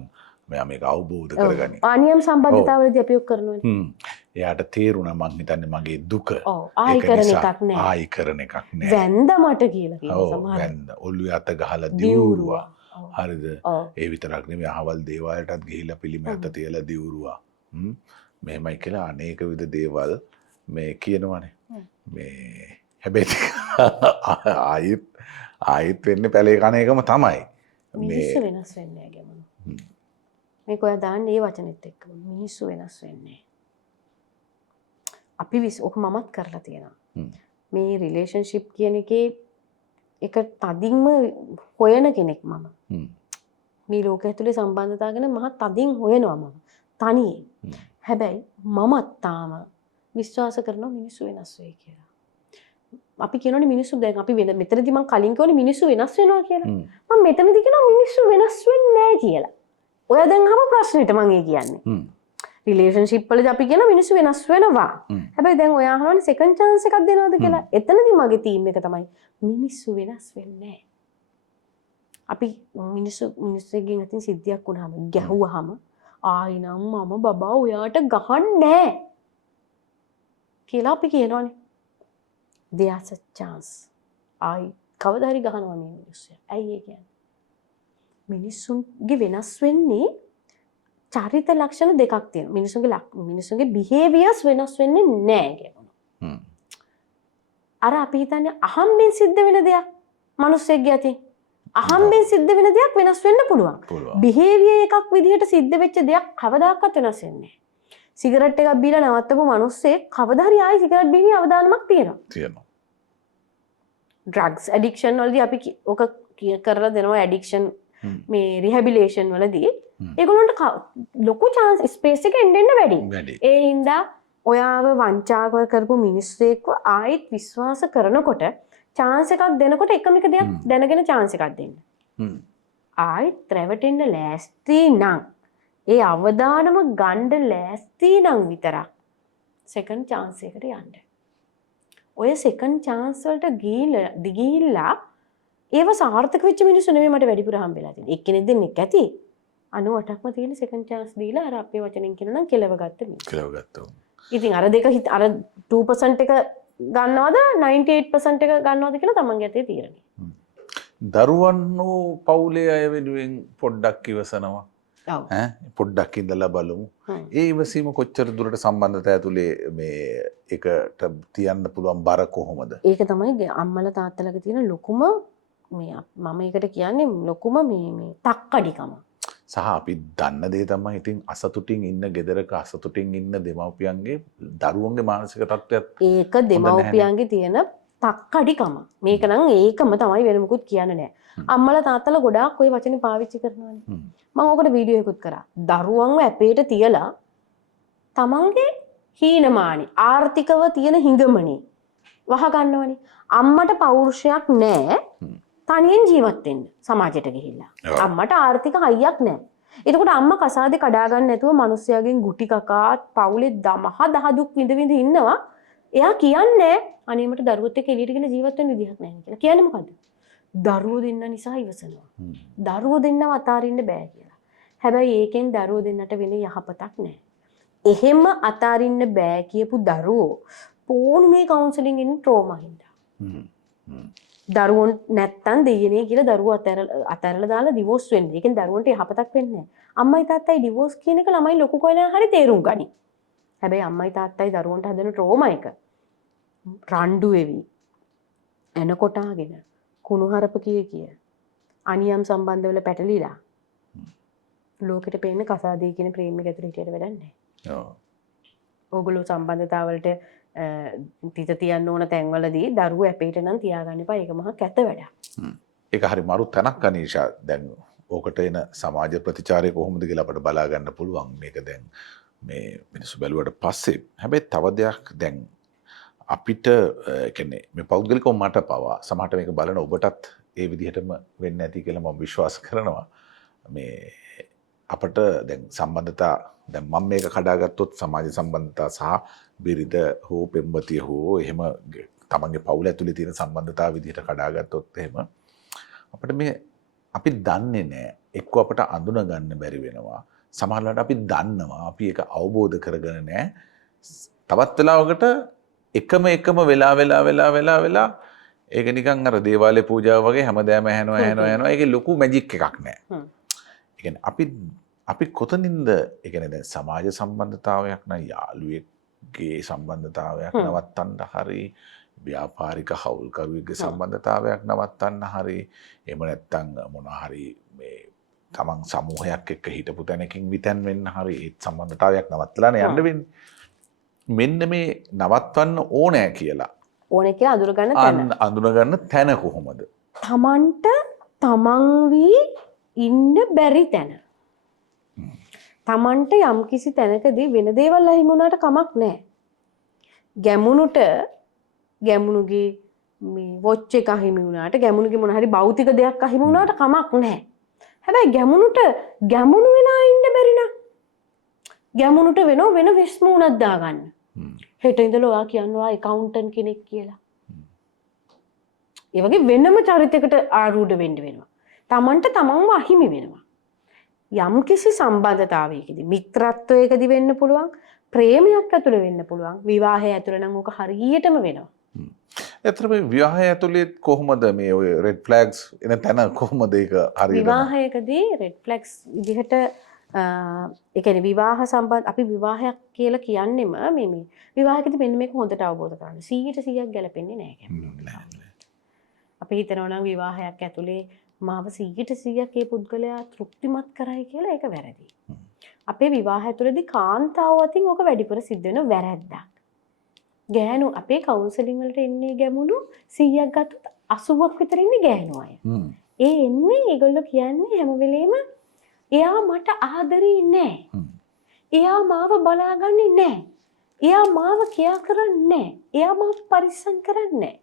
මෙයා මේක අවබෝධ කරගනි. ආනියම් සම්බන්ධතාවවලදී අපි ඔක් කරනවානේ. එයාට තේරුණා මං හිතන්නේ මගේ දුක. ආයි කරන එකක් නෑ. ආයි කරන එකක් නෑ. වැන්ද මට කියලා කියනවා සමහර. වැන්ද ඔළුවේ අත ගහලා දියුරුවා. හරිද? ඒ විතරක් නෙමෙයි අහවල් දේවාලයටත් ගිහිල්ලා පිළිමය අත තියලා දියුරුවා. මෙහෙමයි කියලා අනේක විද දේවල් මේ කියනවනේ. මේ හැබැයි ආයෙත් වෙන්නේ පැලේ කන එකම තමයි. මිනිස්සු වෙනස් වෙන්නේ නැහැ ගැමුණු. මේක ඔයා දාන්නේ ඒ වචනෙත් එක්කම මිනිස්සු වෙනස් වෙන්නේ. අපි ඔක මමත් කරලා තියෙනවා. මේ රිලේෂන්ෂිප් කියන එකේ එක තදින්ම හොයන කෙනෙක් මම. මේ ලෝකය ඇතුලේ සම්බන්ධතාව ගැන මහත් තදින් හොයනවා මම. තනියෙන්. හැබැයි මමත් තාම විශ්වාස කරනවා මිනිස්සු වෙනස් වෙයි කියලා. අපි කියනෝනේ මිනිස්සු දැන් අපි මෙතනදී මම කලින් කිව්වනේ මිනිස්සු වෙනස් වෙනවා කියලා. මම මෙතනදී කියනවා මිනිස්සු වෙනස් වෙන්නේ නැහැ කියලා. ඔයා දැන් අහපු ප්‍රශ්නෙට මම ඒ කියන්නේ. රිලේෂන්ෂිප් වලදී අපි කියන මිනිස්සු වෙනස් වෙනවා. හැබැයි දැන් ඔයා අහනවානේ සෙකන්ඩ් chance එකක් දෙනවද කියලා. එතනදී මගේ තීම් එක තමයි මිනිස්සු වෙනස් වෙන්නේ නැහැ. අපි මිනිස්සුගෙන් අතින් සිද්ධියක් වුණාම ගැහුවාම ආයි නම් මම බබා ඔයාට ගහන්නේ නැහැ කියලා අපි කියනවනේ. there's a chance. ආයි කවදා හරි ගහනවා මේ මිනිස්සු. ඇයි ඒ කියන්නේ? මිනිස්සුන්ගේ වෙනස් වෙන්නේ චරිත ලක්ෂණ දෙකක් තියෙනවා. මිනිස්සුන්ගේ behaviors වෙනස් වෙන්නේ නැහැ කියනවා. අර අපි හිතන්නේ අහම්බෙන් සිද්ධ වෙන දෙයක් මිනිස්සෙක්ගේ අතින් අහම්බෙන් සිද්ධ වෙන දෙයක් වෙනස් වෙන්න පුළුවන්. behavior එකක් විදිහට සිද්ධ වෙච්ච දෙයක් කවදාකවත් වෙනස් වෙන්නේ නැහැ. සිගරට් එකක් බීලා නවත්තපු මිනිස්සෙක් කවදා හරි ආයි සිගරට් බීමේ අවදානමක් තියෙනවා. drugs addiction වලදී අපි ඔක කරලා දෙනවා addiction මේ rehabilitation වලදී ඒගොල්ලන්ට ලොකු chance space එක එන්න වැඩි. ඒ හින්දා ඔයාව වංචා කරපු මිනිස්සෙක්ව ආයෙත් විශ්වාස කරනකොට chance එකක් දෙනකොට එකම එක දෙයක් දැනගෙන chance එකක් දෙන්න. ආයෙත් රැවටෙන්න ලෑස්ති නම් ඒ අවදානම ගන්න ලෑස්ති නම් විතරක් second chance එකට යන්න. ඔය second chance වලට ගිහිල්ලා ඒව සාර්ථක වෙච්ච මිනිස්සු නෙමෙයි මට වැඩිපුර හම්බෙලා තියෙන්නේ. එක්කෙනෙක් දෙන්නෙක් ඇති 98%ක්ම තියෙන second chance දීලා අර අපේ වචනෙන් කියනනම් කෙලවගත්ත මිනිස්සු. ඉතින් අර දෙක අර 2% එක ගන්නවද 98% එක ගන්නවද කියලා තමන්ගේ අතේ තීරණය. දරුවන් වූ පවුලේ අය වෙනුවෙන් පොඩ්ඩක් ඉවසනවා. පොඩ්ඩක් ඉඳලා බලමු. ඒ ඉවසීම කොච්චර දුරට සම්බන්ධතාවය ඇතුලේ මේ ඒකට තියන්න පුළුවන් බර කොහොමද? ඒක තමයි අම්මලා තාත්තලාගේ තියෙන ලොකුම මේ මම ඒකට කියන්නේ ලොකුම මේ තක්කඩිකම. සහ අපි දන්න දේ තමයි ඉතින් අසතුටින් ඉන්න ගෙදරක අසතුටින් ඉන්න දෙමව්පියන්ගේ දරුවන්ගේ මානසික තත්ත්වයක් ඒක දෙමව්පියන්ගේ තියෙන තක්කඩිකම. මේක නම් ඒකම තමයි වෙන මොකුත් කියන්න නෑ. අම්මලා තාත්තලා ගොඩාක් ওই වචනේ පාවිච්චි කරනවානේ. මම ඔකට වීඩියෝ එකකුත් කරා. දරුවන්ව ඇපේට තියලා තමන්ගේ හීනමානි ආර්ථිකව තියෙන හිඟමනේ වහ ගන්නවනේ. අම්මට පෞරුෂයක් නෑ. තනියෙන් ජීවත් වෙන්න සමාජයට ගිහිල්ලා. අම්මට ආර්ථික හයියක් නැහැ. එතකොට අම්මා කසාදේ කඩා ගන්න නැතුව මිනිස්සයාගෙන් ගුටි කකා පවුලේ මහ දහ දුක් විඳ විඳ ඉන්නවා. එයා කියන්නේ අනේ මට දරුවොත් එක්ක එළියට ගිහලා ජීවත් වෙන්න විදිහක් නැහැ කියලා. කියන්නේ මොකද්ද? දරුවෝ දෙන්න නිසා ඉවසනවා. දරුවෝ දෙන්නව අතාරින්න බෑ කියලා. හැබැයි ඒකෙන් දරුවෝ දෙන්නට වෙන යහපතක් නැහැ. එහෙම අතාරින්න බෑ කියපු දරුවෝ පොණු මේ කවුන්සලින් ඉන්න ට්‍රෝමා හින්දා. දරුවොන් නැත්තම් දෙයනේ කියලා දරුවෝ අතහැරලා දාලා ඩිවෝස් වෙන්නේ. ඒකෙන් දරුවන්ට යහපතක් වෙන්නේ නැහැ. අම්මයි තාත්තයි ඩිවෝස් කියන එක ළමයි ලොකු කොයිලා හරි තේරුම් ගනි. හැබැයි අම්මයි තාත්තයි දරුවන්ට හදන ට්‍රෝමා එක රණ්ඩු වෙවි එනකොටාගෙන කුණුහරුප කිය අනියම් සම්බන්ධ වල පැටලිලා ලෝකෙට පේන්න කසාදේ කියන ප්‍රේමයක ඇතුළේ හිටියට වැඩක් නැහැ. ඕගොල්ලෝ සම්බන්ධතාවලට තිත තියන්න ඕන තැන්වලදී දරුවෝ ඇපේට නම් තියාගන්න එපා. ඒක මහා කැත වැඩක්. ඒක හරි මරු තැනක් අනීෂා. දැන් ඕකට එන සමාජ ප්‍රතිචාරය කොහොමද කියලා අපිට බලා ගන්න පුළුවන්. මේක දැන් මේ මිනිස්සු බැලුවට පස්සේ හැබැයි තව දෙයක් දැන් අපිට කියන්නේ මේ පෞද්ගලිකව මට පවා සමහරට මේක බලන ඔබටත් ඒ විදිහටම වෙන්න ඇති කියලා මම විශ්වාස කරනවා. මේ අපට දැන් සම්බන්ධතා දැන් මම මේක කඩාගත්තොත් සමාජ සම්බන්ධතා සහ බිරිඳ හෝ පෙම්වතිය හෝ එහෙම තමන්ගේ පවුල ඇතුලේ තියෙන සම්බන්ධතාව විදිහට කඩාගත්තොත් එහෙම අපිට මේ අපි දන්නේ නැහැ. එක්ක අපට අඳුන ගන්න බැරි වෙනවා. සමහරවිට අපි දන්නවා අපි ඒක අවබෝධ කරගෙන නැහැ. තවත් වෙලාවකට එකම වෙලා ඒක නිකන් අර දේවාලේ පූජාව වගේ හැමදාම ඇහෙනවා. ඒකේ ලොකු මැජික් එකක් නැහැ. ඒ කියන්නේ අපි කොතනින්ද ඒ කියන්නේ දැන් සමාජ සම්බන්ධතාවයක් නම් යාළුවෙක්ගේ සම්බන්ධතාවයක් නවත්තන්න හරි ව්‍යාපාරික හවුල්කරුවෙක්ගේ සම්බන්ධතාවයක් නවත්තන්න හරි එහෙම නැත්නම් මොනවා හරි මේ තමන් සමූහයක් එක්ක හිටපු තැනකින් විතැන් වෙන්න හරි ඒ සම්බන්ධතාවයක් නවත්තලානේ යන්න වෙන්නේ. මෙන්න මේ නවත්වන්න ඕනෑ කියලා. ඕනේ කියලා අඳුනගන්න තැන කොහොමද? තමන්ට තමන් වී ඉන්න බැරි තැන. තමන්ට යම්කිසි තැනකදී වෙන දේවල් අහිමි වුණාට කමක් නැහැ. ගැමුණුගේ මේ වොච් එක අහිමි වුණාට ගැමුණුගේ මොන හරි භෞතික දෙයක් අහිමි වුණාට කමක් නැහැ. හැබැයි ගැමුණු වෙලා ඉන්න බැරි නම් ගැමුණුට වෙන වෙස්මුණක් දාගන්න. හෙට ඉඳලා ඔයා කියනවා ඇකවුන්ටන්ට් කෙනෙක් කියලා. ඒ වගේ වෙනම චරිතයකට ආරූඪ වෙන්න වෙනවා. තමන්ට තමන්ව අහිමි වෙනවා. යම්කිසි සම්බන්ධතාවයකදී මිත්‍රත්වයකදී වෙන්න පුළුවන්, ප්‍රේමයක් ඇතුළේ වෙන්න පුළුවන්, විවාහය ඇතුළේ නම් ඕක හරියටම වෙනවා. ඇත්තටම විවාහය ඇතුළේ කොහොමද මේ ඔය රෙඩ් ෆ්ලැග්ස් එන තැන කොහොමද ඒක හරියට? විවාහයකදී රෙඩ් ෆ්ලැග්ස් විදිහට ඒ කියන්නේ විවාහ සම්බන්ධ අපි විවාහයක් කියලා කියන්නෙම මේ විවාහයකදී මෙන්න මේක හොඳට අවබෝධ කරගන්න. 100% ගැලපෙන්නේ නැහැ. අපි හිතනවා නම් විවාහයක් ඇතුලේ මාව 100% ඒ පුද්ගලයා තෘප්තිමත් කරයි කියලා ඒක වැරදි. අපේ විවාහය ඇතුලේදී කාන්තාව අතින් ඕක වැඩිපුර සිද්ධ වෙන වැරැද්දක්. ගෑනු අපේ කවුන්සලින් වලට එන්නේ ගැමුණු 100ක් ගත්තොත් 80ක් විතර ඉන්නේ ගෑනු අය. ඒ එන්නේ ඒගොල්ලෝ කියන්නේ හැම වෙලේම එයා මට ආදරේ නැහැ. එයා මාව බලාගන්නේ නැහැ. එයා මාව කියා කරන්නේ නැහැ. එයා මාව පරිස්සම් කරන්නේ නැහැ.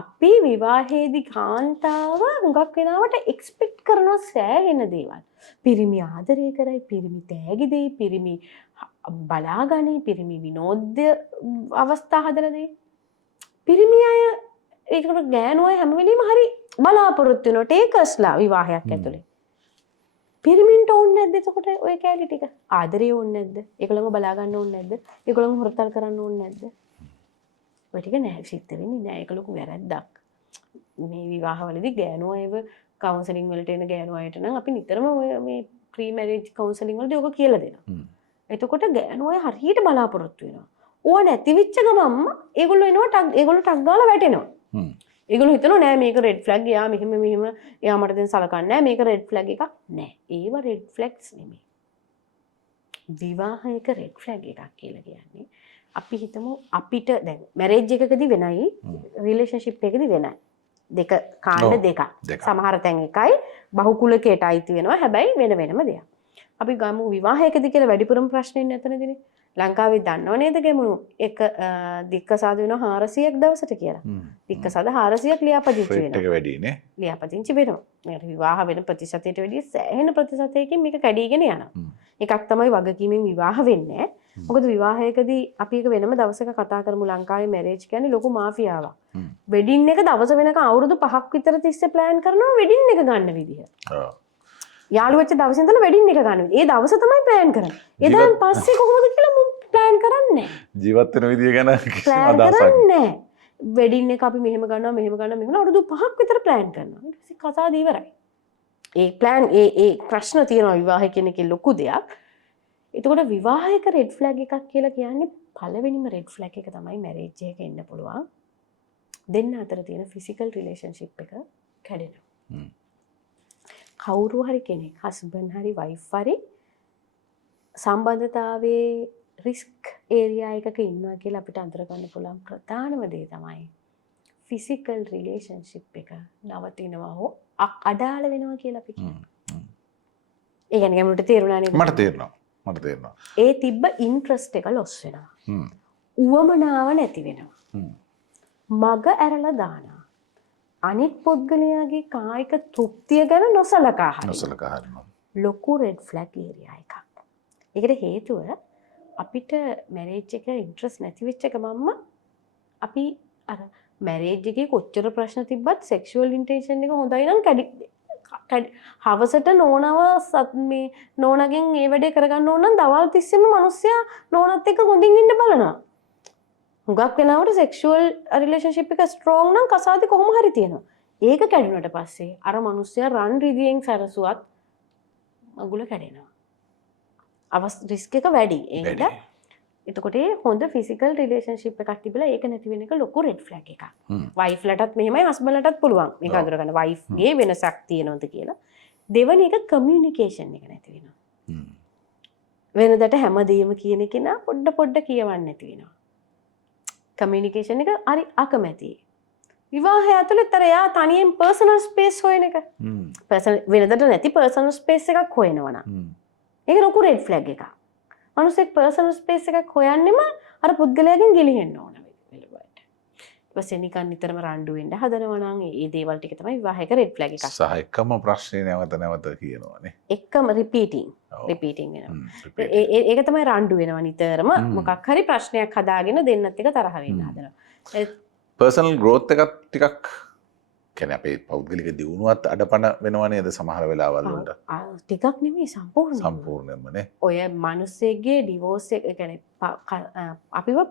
අපේ විවාහයේදී කාන්තාව හුඟක් වෙලාවට එක්ස්පෙක්ට් කරනවා සෑහෙන දේවල්. පිරිමි ආදරය කරයි, පිරිමි තෑගි දෙයි, පිරිමි බලාගනි, පිරිමි විනෝද්‍ය අවස්ථා හදලා දෙයි. පිරිමි අය ඒකට ගෑනු අය හැම වෙලෙම හරි බලාපොරොත්තු වෙනවා ටේකර්ස්ලා විවාහයක් ඇතුලේ. පිරිමින්ට ඕනේ නැද්ද එතකොට ඔය කැලි ටික? ආදරේ ඕනේ නැද්ද? ඒගොල්ලන්ව බලා ගන්න ඕනේ නැද්ද? ඒගොල්ලන්ව හොරතල් කරන්න ඕනේ නැද්ද? ඔය ටික නැහැ සිද්ධ වෙන්නේ නැහැ. ඒක ලොකු වැරැද්දක්. මේ විවාහවලදී ගෑනු අයව කවුන්සලින් වලට එන ගෑනු අයට නම් අපි නිතරම මේ ප්‍රී මැරේජ් කවුන්සලින් වලදී ඔක කියලා දෙනවා. එතකොට ගෑනු අය හරියට බලාපොරොත්තු වෙනවා. ඕවා නැති වෙච්ච ගමන්ම ඒගොල්ලෝ එනවා ඒගොල්ලෝ ටක් ගාලා වැටෙනවා. ඒගොල්ලෝ හිතනවා නෑ මේක රෙඩ් ෆ්ලැග් එයා මෙහෙම එයා මට දැන් සලකන්නේ නෑ මේක රෙඩ් ෆ්ලැග් එකක් නෑ. ඒව රෙඩ් ෆ්ලැග්ස් නෙමෙයි. විවාහයක රෙඩ් ෆ්ලැග් එකක් කියලා කියන්නේ අපි හිතමු අපිට දැන් මැරේජ් එකකදී වෙනයි රිලේෂන්ෂිප් එකකදී වෙනයි. දෙක කාණ්ඩ දෙකක්. සමහර තැන් එකයි බහුකුලකයට අයිති වෙනවා. හැබැයි වෙන වෙනම දෙයක්. අපි ගමු විවාහයකදී කියලා වැඩිපුරම ප්‍රශ්නේ නැතනදීනේ. ලංකාවේ දන්නව නේද ගැමුණු එක දික්කසාද වෙනවා 400ක් දවසට කියලා. දික්කසාද 400ක් ලියාපදිංචි වෙනවා. ඒක වැඩිනේ. ලියාපදිංචි වෙනවා. මේ විවාහ වෙන ප්‍රතිශතයට වැඩිය සෑහෙන ප්‍රතිශතයකින් මේක කැඩීගෙන යනවා. එකක් තමයි වගකීමෙන් විවාහ වෙන්නේ. මොකද විවාහයකදී අපි එක වෙනම දවසක කතා කරමු. ලංකාවේ මැරේජ් කියන්නේ ලොකු මාෆියාවක්. වෙඩින් එක දවස වෙනකන් අවුරුදු 5ක් විතර තිස්සේ ප්ලෑන් කරනවා වෙඩින් එක ගන්න විදිහ. යාළුවෝ වෙච්ච දවසේ ඉඳලා වෙඩින් එක ගන්න. ඒ දවස තමයි ප්ලෑන් කරන්නේ. එදාන් පස්සේ කොහොමද කියලා මම ප්ලෑන් කරන්නේ. ජීවත් වෙන විදිය ගැන කිසිම අදහසක් නැහැ. වෙඩින් එක අපි මෙහෙම ගන්නවා මෙහෙම අවුරුදු 5ක් විතර ප්ලෑන් කරනවා. ඊට පස්සේ කතාව ඉවරයි. ඒ ප්ලෑන් ඒ ප්‍රශ්න තියෙනවා විවාහය කියන එකේ ලොකු දෙයක්. එතකොට විවාහයක රෙඩ් ෆ්ලැග් එකක් කියලා කියන්නේ පළවෙනිම රෙඩ් ෆ්ලැග් එක තමයි මැරේජ් එකක එන්න පුළුවන්. දෙන්න අතර තියෙන ෆිසිකල් රිලේෂන්ෂිප් එක කැඩෙනවා. කවුරු හරි කෙනෙක් හස්බන්ඩ් හරි වයිෆ් හරි සම්බන්ධතාවයේ රිස්ක් ඒරියා එකක ඉන්නවා කියලා අපිට අඳුර ගන්න පුළුවන් ප්‍රධානම දේ තමයි ෆිසිකල් රිලේෂන්ෂිප් එක නවතිනවා හෝ අඩාල වෙනවා කියලා අපි කියනවා. ඒ කියන්නේ ගැඹුරට තේරුණා නේද? මට තේරෙනවා. ඒ තිබ්බ ඉන්ට්‍රස්ට් එක ලොස් වෙනවා. උවමනාව නැති වෙනවා. මග ඇරලා දානවා. අනිත් පුද්ගලයාගේ කායික තෘප්තිය ගැන නොසලකා හරිනවා. ලොකු රෙඩ් ෆ්ලැග් ඒරියා එකක්. ඒකට හේතුව අපිට මැරේජ් එක ඉන්ට්‍රස්ට් නැති වෙච්ච ගමන්ම අපි අර මැරේජ් එකේ කොච්චර ප්‍රශ්න තිබ්බත් සෙක්ෂුවල් ඉන්ටෙන්ෂන් එක හොඳයි නම් හවසට නෝනව මේ නෝනගෙන් ඒ වැඩේ කරගන්න ඕන නම් දවල් තිස්සෙම මිනිස්සයා නෝනත් එක්ක හොඳින් ඉන්න බලනවා. හුඟක් වෙනවට සෙක්ෂුවල් රිලේෂන්ෂිප් එක ස්ට්‍රෝං නම් කසාදේ කොහොම හරි තියෙනවා. ඒක කැඩුනට පස්සේ අර මිනිස්සයා රන් රිදියෙන් සැරසුවත් මගුල කැඩෙනවා. රිස්ක් එක වැඩි. ඒකට එතකොට හොඳ ෆිසිකල් රිලේෂන්ෂිප් එකක් තිබිලා ඒක නැති වෙන එක ලොකු රෙඩ් ෆ්ලැග් එකක්. වයිෆ්ලටත් මෙහෙමයි හස්බන්ඩ්ලටත් පුළුවන් මේක අඳුරගන්න වයිෆ්ගේ වෙනසක් තියෙනවද කියලා. දෙවන එක කමියුනිකේෂන් එක නැති වෙනවා. වෙනදට හැමදේම කියන කෙනා පොඩ්ඩ කියවන්න නැති වෙනවා. කමියුනිකේෂන් එක හරි අකමැතියි. විවාහය ඇතුළත එයා තනියෙන් පර්සනල් ස්පේස් හොයන එක. වෙනදට නැති පර්සනල් ස්පේස් එකක් හොයනවනම්. ඒක ලොකු රෙඩ් ෆ්ලැග් එකක්. මිනිස්සෙක් පර්සනල් ස්පේස් එකක් හොයන්නෙම අර පුද්ගලයාගෙන් ගිලිහෙන්න ඕන වෙලාවට. ඊපස්සේ නිකන් නිතරම රණ්ඩු වෙන්න හදනවා නම් ඒ දේවල් ටික තමයි විවාහයක රෙඩ් ෆ්ලැග් එකක්. සහ එකම ප්‍රශ්නේ නැවත කියනවානේ. එකම රිපීටිං වෙනවා. ඒක තමයි රණ්ඩු වෙනවා නිතරම මොකක් හරි ප්‍රශ්නයක් හදාගෙන දෙන්නත් එක තරහ වෙන්න හදනවා. පර්සනල් ග්‍රෝත් එකක් ටිකක් කැන අපේ පෞද්ගලික දියුණුවත් අඩපන වෙනවා නේද සමහර වෙලාවල් වලට ටිකක් නෙමෙයි සම්පූර්ණ සම්පූර්ණයෙන්මනේ ඔය මිනිස්සෙක්ගේ ඩිවෝර්ස් එක يعني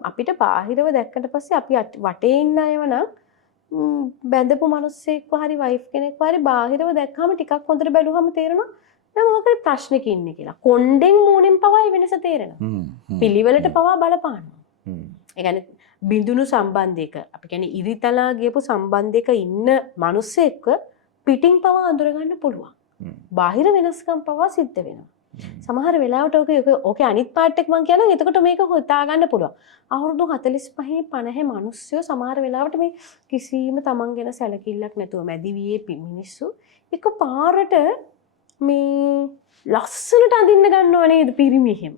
අපිට බාහිරව දැක්කට පස්සේ අපි වටේ ඉන්න අයව නම් බැඳපු මිනිස්සෙක්ව හරි වයිෆ් කෙනෙක්ව හරි බාහිරව දැක්කම ටිකක් හොඳට බැලුවම තේරෙනවා මම මොකද ප්‍රශ්නක ඉන්නේ කියලා. කොණ්ඩෙන් මූණෙන් පවා වෙනස තේරෙනවා. පිළිවෙලට පවා බලපානවා. ඒ කියන්නේ බිඳුණු සම්බන්ධයක අපි කියන්නේ ඉරිතලා ගියපු සම්බන්ධයක ඉන්න මිනිස්සෙක්ව පිටින් පවා අඳුර ගන්න පුළුවන්. බාහිර වෙනස්කම් පවා සිද්ධ වෙනවා. සමහර වෙලාවට ඕකේ අනිත් පාර්ට් එක මම කියනවා එතකොට මේක හොතා ගන්න පුළුවන්. අවුරුදු 45 50 මිනිස්සු සමහර වෙලාවට මේ කිසිම තමන් ගැන සැලකිල්ලක් නැතුව මැදිවියේ මිනිස්සු එක පාරට මේ ලස්සනට අඳින්න ගන්නව නේද පිරිමි එහෙම.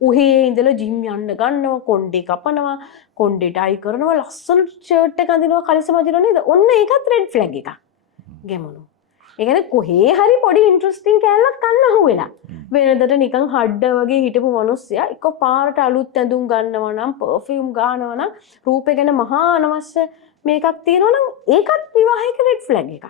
උහේ ඉඳලා ජිම් යන්න ගන්නවා කොණ්ඩේ කපනවා කොණ්ඩේ ටයි කරනවා ලස්සන ෂර්ට් එක අඳිනවා කලිසම අඳිනවා නේද? ඔන්න ඒකත් රෙඩ් ෆ්ලැග් එකක්. ගැමුණු. ඒ කියන්නේ කොහේ හරි පොඩි ඉන්ටරෙස්ටිං කෑල්ලක් ගන්න අහුවෙලා. වෙනදට නිකන් හඩ වගේ හිටපු මිනිස්සයා එක පාරට අලුත් ඇඳුම් ගන්නවා නම් පර්ෆියුම් ගන්නවා නම් රූපේ ගැන මහා අනවශ්‍ය මේකක් තියෙනවා නම් ඒකත් විවාහයක රෙඩ් ෆ්ලැග් එකක්.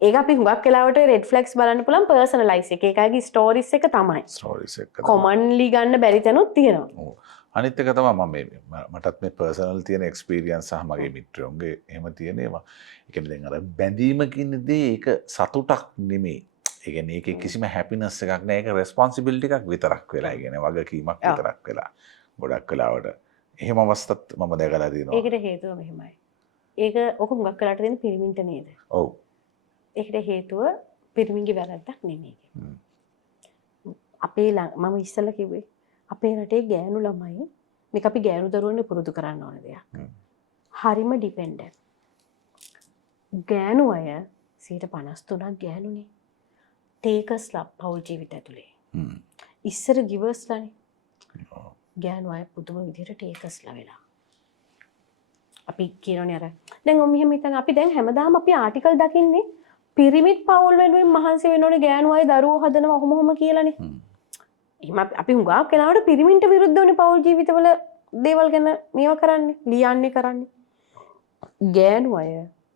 ඒක අපි හුඟක් වෙලාවට රෙඩ් ෆ්ලැග්ස් බලන්න පුළුවන් පර්සනලයිස් එක. ඒක අයගේ ස්ටෝරිස් එක තමයි. ස්ටෝරිස් එක. කොමන්ලි ගන්න බැරි තැනුත් තියෙනවා. අනිත් එක තමයි මම මටත් මේ පර්සනල් තියෙන එක්ස්පීරියන්ස් සහ මගේ මිත්‍රයෝගේ එහෙම තියෙනවා. ඒ කියන්නේ දැන් අර බැඳීමකින්දී ඒක සතුටක් නෙමෙයි. ඒ කියන්නේ ඒකේ කිසිම හැපිනස් එකක් නැහැ. ඒක රෙස්පොන්සිබිලිටි එකක් විතරක් වෙලා. ඒ කියන්නේ වගකීමක් විතරක් වෙලා. ගොඩක් වෙලාවට එහෙම අවස්ථත් මම දැකලා තියෙනවා. ඒකට හේතුව මෙහෙමයි. ඒක ඔක හුඟක් වෙලාට දෙන පිරිමින්ට නේද? ඔව්. ඒකට හේතුව පිරිමින්ගේ වැරද්දක් නෙමෙයි. අපේ මම ඉස්සෙල්ලා කිව්වේ අපේ රටේ ගෑනු ළමයි මේක අපි ගෑනු දරුවන්ට පුරුදු කරන්න ඕන දෙයක්. හරිම ඩිපෙන්ඩන්ට්. ගෑනු අය 53ක් ගෑනුනේ. ටේකර්ස්ලා පෞල් ජීවිත ඇතුලේ. ඉස්සර ගිවර්ස්ලානේ. ගෑනු අය පුදුම විදිහට ටේකර්ස්ලා වෙලා. අපි කියනෝනේ අර දැන් ඔම් මෙහෙම හිතන්න අපි දැන් හැමදාම අපි ආටිකල් දකින්නේ පිරිමිත් පවුල් වෙනුවෙන් මහන්සි වෙනෝනේ ගෑනු අය දරුවෝ හදනවා ඔහොම කියලානේ. එහෙම අපි හුඟක් කෙනාට පිරිමින්ට විරුද්ධවනේ පවුල් ජීවිතවල දේවල් ගැන මේවා කරන්නේ ලියන්නේ කරන්නේ. ගෑනු අය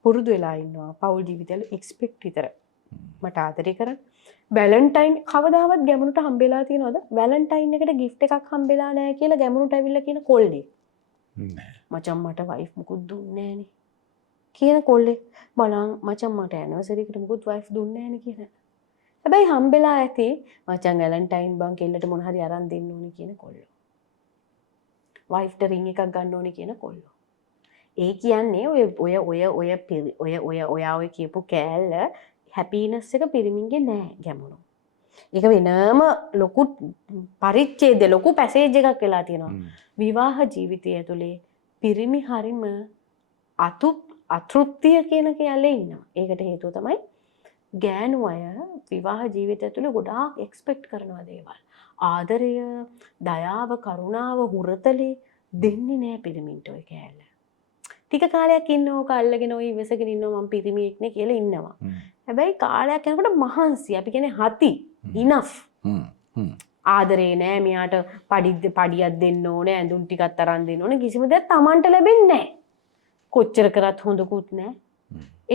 පුරුදු වෙලා ඉන්නවා පවුල් ජීවිතවල එක්ස්පෙක්ට් විතර. මට ආදරේ කරන්න. වැලන්ටයින් කවදාවත් ගැමුණුට හම්බෙලා තියෙනවද? වැලන්ටයින් එකට ගිෆ්ට් එකක් හම්බෙලා නැහැ කියලා ගැමුණුට ඇවිල්ලා කියන කොල්ලේ. නෑ. මචං මට වයිෆ් මුකුත් දුන්නේ නැහනේ. කියන කොල්ලේ බලන් මචං මට ඇනිවර්සරි එකට මුකුත් වයිෆ් දුන්නේ නැහනේ කියන. හැබැයි හම්බෙලා ඇති මචං වැලන්ටයින් බං කෙල්ලට මොන හරි අරන් දෙන්න ඕනේ කියන කොල්ලෝ. වයිෆ්ට රින් එකක් ගන්න ඕනේ කියන කොල්ලෝ. ඒ කියන්නේ ඔය කියපු කෑල්ල හැපිනස් එක පිරිමින්ගේ නෑ ගැමුණු. ඒක වෙනම ලොකු පරිච්ඡේද ලොකු පැසේජ් එකක් වෙලා තියෙනවා. විවාහ ජීවිතය ඇතුලේ පිරිමි හරිම අතෘප්තිය කියන කැලේ ඉන්නවා. ඒකට හේතුව තමයි ගෑනු අය විවාහ ජීවිතය ඇතුලේ ගොඩාක් එක්ස්පෙක්ට් කරනවා දේවල්. ආදරය, දයාව, කරුණාව, හුරතලේ දෙන්නේ නෑ පිරිමින්ට ඔය කැලේ. ටික කාලයක් ඉන්නවක අල්ලගෙන ඔය ඉවසගෙන ඉන්නවා මම පිරිමියෙක් නේ කියලා ඉන්නවා. හැබැයි කාලයක් යනකොට මහන්සි අපි කියන්නේ හති ඉනෆ්. ආදරේ නෑ මෙයාට පඩියක් දෙන්න ඕනේ ඇඳුම් ටිකක් අරන් දෙන්න ඕනේ කිසිම දෙයක් Tamanට ලැබෙන්නේ නෑ. කොච්චර කරත් හොඳකුත් නෑ.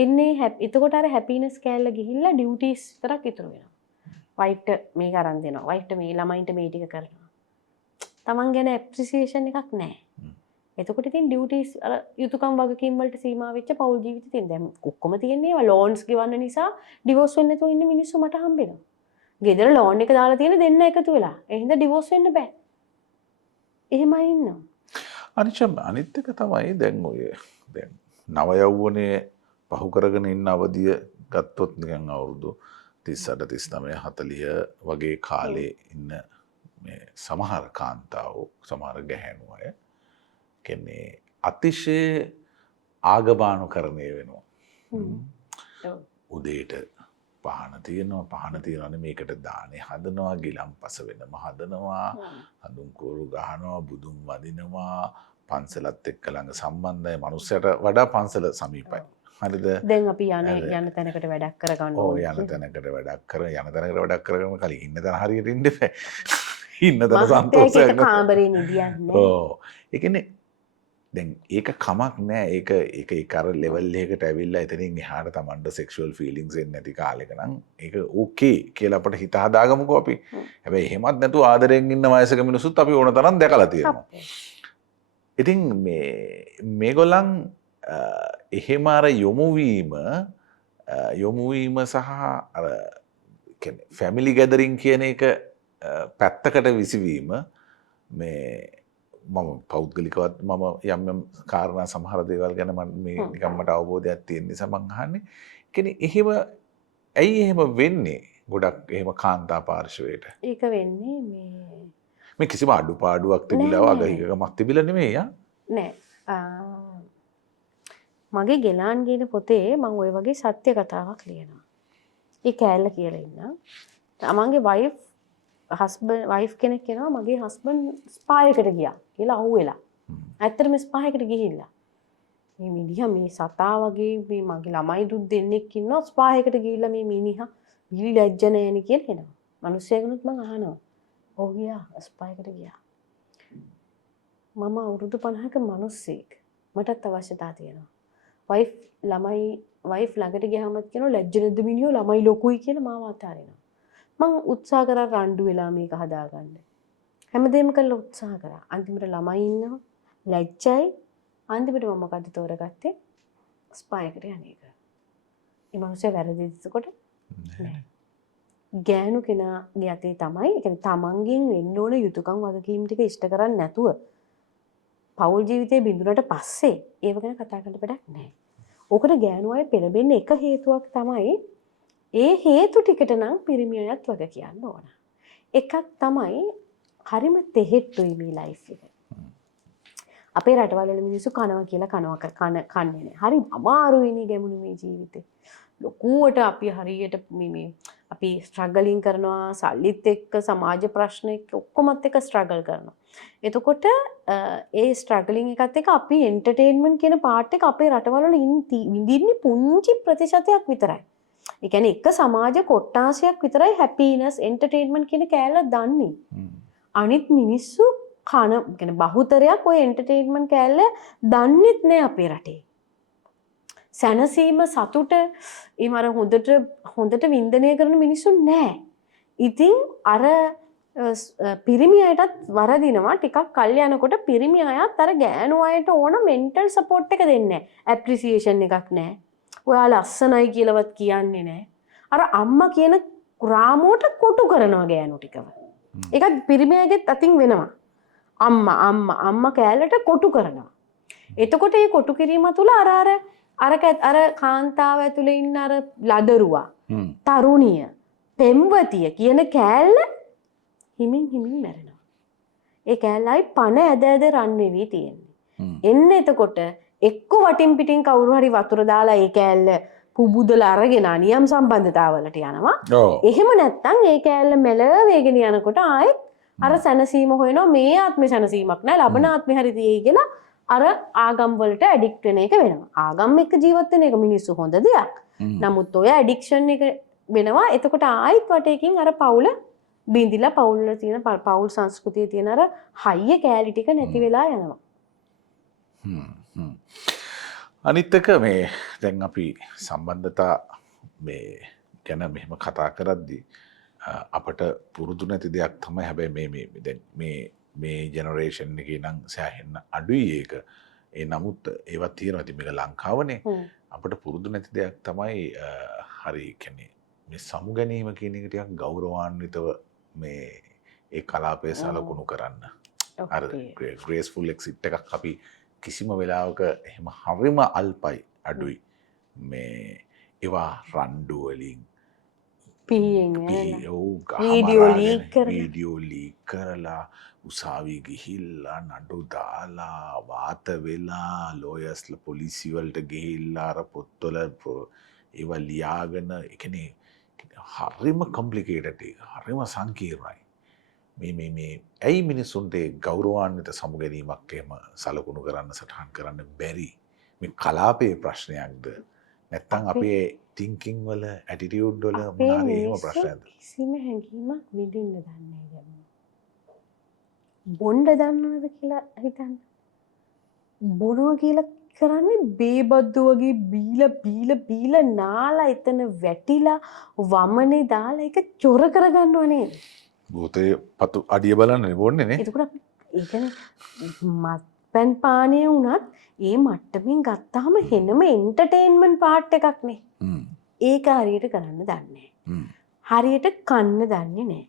එන්නේ එතකොට අර හැපිනස් කෑල්ල ගිහිල්ලා ඩියුටිස් විතරක් ඉතුරු වෙනවා. වයිෆ්ට මේක අරන් දෙනවා. වයිෆ්ට මේ ළමයින්ට මේ ටික කරනවා. Taman ගැන ඇප්‍රීසියේෂන් එකක් නෑ. එතකොට ඉතින් ඩියුටිස් අර යුතුයකම් වගකීම් වලට සීමා වෙච්ච පෞල් ජීවිතේ තියෙන දැන් ඔක්කොම තියෙන්නේ ඒවා ලෝන්ස් ගෙවන්න නිසා ඩිවෝර්ස් වෙන්න නැතුව ඉන්න මිනිස්සු මට හම්බෙනවා. ගෙදර ලෝන් එක දාලා තියෙන දෙන්න එකතු වෙලා. ඒ හින්දා ඩිවෝර්ස් වෙන්න බෑ. එහෙමයි ඉන්නවා. අනිත් එක තමයි දැන් ඔය දැන් නව යෞවනයේ පහු කරගෙන ඉන්න අවධිය ගත්තොත් නිකන් අවුරුදු 38 39 40 වගේ කාලේ ඉන්න මේ සමහර කාන්තාවෝ සමහර ගැහැණු අය කියන්නේ අතිශය ආගබානුකරණය වෙනවා. උදේට පහන තියෙනවනේ මේකට දානේ හදනවා ගිලම්පස වෙනම හදනවා හඳුන් කෝරු ගහනවා බුදුන් වදිනවා පන්සලත් එක්ක ළඟ සම්බන්ධයි මනුස්සයට වඩා පන්සල සමීපයි. හරිද? දැන් අපි යන තැනකට වැඩක් කරගන්න ඕනේ. යන තැනකට වැඩක් කරගන්න කලින් ඉන්න තැන හරියට ඉන්න බෑ. ඉන්න තැන සන්තෝෂයක් කාමරේ නිදියන්නේ. ඔව්. ඒ කියන්නේ දැන් ඒක කමක් නෑ ඒක කර ලෙවල් එකට ඇවිල්ලා එතනින් එහාට තමන්ට සෙක්ෂුවල් ෆීලිංස් එන්නේ නැති කාලෙක නම් ඒක ඕකේ කියලා අපිට හිත හදාගමුකෝ අපි. හැබැයි එහෙමත් නැතුව ආදරෙන් ඉන්න වයසක මිනිස්සුත් අපි ඕන තරම් දැකලා තියෙනවා. ඉතින් මේගොල්ලන් එහෙම අර යොමුවීම සහ අර ෆැමිලි ගැදරින් කියන එක පැත්තකට විසිවීම මේ මම පෞද්ගලිකවත් මම යම් කාරණා සමහර දේවල් ගැන මේ නිකන් මට අවබෝධයක් තියෙන නිසා මම අහන්නේ. කියන්නේ එහෙම ඇයි එහෙම වෙන්නේ ගොඩක් එහෙම කාන්තා පාර්ශවයට? ඒක වෙන්නේ මේ කිසිම අඩුපාඩුවක් තිබිලා අගහිකකමක් තිබිලා නෙමෙයි නෑ. මගේ ගෙලාන් කියන පොතේ මම ওই වගේ සත්‍ය කතාවක් ලියනවා. ඒ කෑල්ල කියලා ඉන්න. තමන්ගේ වයිෆ් කෙනෙක් කෙනා මගේ හස්බන්ඩ් ස්පායකට ගියා කියලා අහුවෙලා. ඇත්තටම ස්පායකට ගිහිල්ලා. මේ මිනිහා මේ සතා වගේ මේ මගේ ළමයි දුක් දෙන්නෙක් ඉන්නවා ස්පායකට ගිහිල්ලා මේ මිනිහා විලි ලැජ්ජ නැහෙනි කියලා එනවා. මිනිස්සෙකුනුත් මම අහනවා. ඔව් ගියා ස්පායකට ගියා. මම අවුරුදු 50ක මිනිස්සෙක්. මටත් අවශ්‍යතාව තියෙනවා. වයිෆ් ළඟට ගියාමත් කියනවා ලැජ්ජ නැද්ද මිනිහෝ ළමයි ලොකුයි කියලා මාව අතාරිනවා. මං උත්සාහ කරා රණ්ඩු වෙලා මේක හදාගන්න. හැමදේම කළා උත්සාහ කරා. අන්තිමට ළමයි ඉන්නවා. ලැජ්ජයි. අන්තිමට මම මොකද්ද තෝරගත්තේ? ස්පායකට යන්නේ. ඒ මිනිස්සේ වැරදිද එතකොට? නෑ. ගෑනු කෙනාගේ අතේ තමයි, ඒ කියන්නේ තමන්ගෙන් වෙන්න ඕන යුතුයකම් වගකීම් ටික ඉෂ්ට කරන්නේ නැතුව පෞල් ජීවිතේ බිඳුනට පස්සේ ඒව ගැන කතා කරන්න බඩක් නැහැ. ඕකට ගෑනු අය පෙළඹෙන්න එක හේතුවක් තමයි ඒ හේතු ටිකට නම් පිරිමි අයත් වග කියන්න ඕන. එකක් තමයි හරිම තෙහෙට්ටුයි මේ ලයිෆ් එක. අපේ රටවල මිනිස්සු කනවා කියලා කන්නේ නැහැ. හරි අමාරුයිනේ ගැමුණු මේ ජීවිතේ. ලොකුවට අපි හරියට මේ අපි ස්ට්‍රගලින් කරනවා සල්ලිත් එක්ක සමාජ ප්‍රශ්න එක්ක ඔක්කොමත් එක්ක ස්ට්‍රගල් කරනවා. එතකොට ඒ ස්ට්‍රගලින් එකත් එක්ක අපි එන්ටර්ටේන්මන්ට් කියන පාර්ට් එක අපේ රටවල විඳින්නේ පුංචි ප්‍රතිශතයක් විතරයි. ඒ කියන්නේ එක සමාජ කොට්ටාසයක් විතරයි හැපිනස් එන්ටර්ටේන්මන්ට් කියන කෑල්ල දන්නේ. අනිත් මිනිස්සු කියන්නේ බහුතරයක් ওই එන්ටර්ටේන්මන්ට් කෑල්ල දන්නෙත් නෑ අපේ රටේ. සැනසීම සතුට එහෙම අර හොඳට වින්දනය කරන මිනිස්සු නෑ. ඉතින් අර පිරිමි අයටත් වරදිනවා ටිකක් කල් යනකොට පිරිමි අයත් අර ගෑනු අයට ඕන මෙන්ටල් සපෝට් එක දෙන්නේ නැහැ. ඇප්‍රීසියේෂන් එකක් නැහැ. ඔයා ලස්සනයි කියලාවත් කියන්නේ නැහැ. අර අම්මා කියන රාමුවට කොටු කරනවා ගෑනු ටිකව. ඒක පිරිමි අයගෙත් අතින් වෙනවා. අම්මා කෑල්ලට කොටු කරනවා. එතකොට මේ කොටු කිරීම තුළ අර කාන්තාව ඇතුලේ ඉන්න අර ලදරුවා තරුණිය පෙම්වතිය කියන කෑල්ල හිමින් මැරෙනවා. ඒ කෑල්ලයි පණ ඇද රන් වෙවි තියෙන්නේ. එන්න එතකොට එක්ක වටින් පිටින් කවුරු හරි වතුර දාලා ඒ කෑල්ල පුබුදලා අරගෙන නියම් සම්බන්ධතාවලට යනවා. එහෙම නැත්නම් ඒ කෑල්ල මෙල වේගෙන යනකොට ආයෙත් අර සැනසීම හොයනවා මේ ආත්මේ සැනසීමක් නෑ ලබන ආත්මේ හරි තියෙයි කියලා අර ආගම් වලට ඇඩික්ට් වෙන එක වෙනවා. ආගම් එක්ක ජීවත් වෙන එක මිනිස්සු හොඳ දෙයක්. නමුත් ඔය ඇඩික්ෂන් එක වෙනවා. එතකොට ආයිත් වටේකින් අර පවුල බින්දිලා පවුල් වල තියෙන පවුල් සංස්කෘතියේ තියෙන අර හයිය කෑලි ටික නැති වෙලා යනවා. අනිත් එක මේ දැන් අපි සම්බන්ධතා මේ ගැන මෙහෙම කතා කරද්දී අපට පුරුදු නැති දෙයක් තමයි හැබැයි මේ ජෙනරේෂන් එකේ නම් සෑහෙන්න අඩුයි ඒක. ඒ නමුත් ඒවත් තියෙනවා. ඉතින් මේක ලංකාවනේ. අපට පුරුදු නැති දෙයක් තමයි හරි කියන්නේ මේ සමු ගැනීම කියන එක ටිකක් ගෞරවාන්විතව මේ ඒ කලාපය සලකුණු කරන්න. අර ග්‍රේස්ෆුල් එක්සිට් එකක් අපි කිසිම වෙලාවක එහෙම හරිම අල්පයි අඩුයි. මේ ඒවා රණ්ඩු වලින් වීඩියෝ ලීක් කරලා උසාවි ගිහිල්ලා නඩු දාලා වාත වෙලා ලෝයර්ස්ලා පොලිසිය වලට ගිහිල්ලා අර පොත්වල ඒවා ලියාගෙන ඒ කියන්නේ හරිම කොම්ප්ලිකේටඩ් එක හරිම සංකීර්ණයි. මේ ඇයි මිනිස්සුන්ට ගෞරවාන්විත සමු ගැනීමක් එහෙම සලකුණු කරන්න සටහන් කරන්න බැරි? මේ කලාපයේ ප්‍රශ්නයක්ද නැත්නම් අපේ තින්කින් වල ඇටිටියුඩ් වල මොනාරි එහෙම ප්‍රශ්නයක්ද? කිසිම හැඟීමක් විඳින්න දන්නේ නැහැ. බොණ්ඩ දන්නවද කියලා හිතන්න. බොනවා කියලා කරන්නේ බේබද්දු වගේ බීලා නාලා එතන වැටිලා වමනේ දාලා ඒක චොර කරගන්නව නේද? භූතය පතු අඩිය බලන්න ඕනේ නේ. එතකොට ඒ කියන්නේ මත්පැන් පානය වුණත් ඒ මට්ටමින් ගත්තාම හෙනම එන්ටර්ටේන්මන්ට් පාර්ට් එකක් නේ. ඒක හරියට කරන්න දන්නේ නැහැ. හරියට කන්න දන්නේ නැහැ.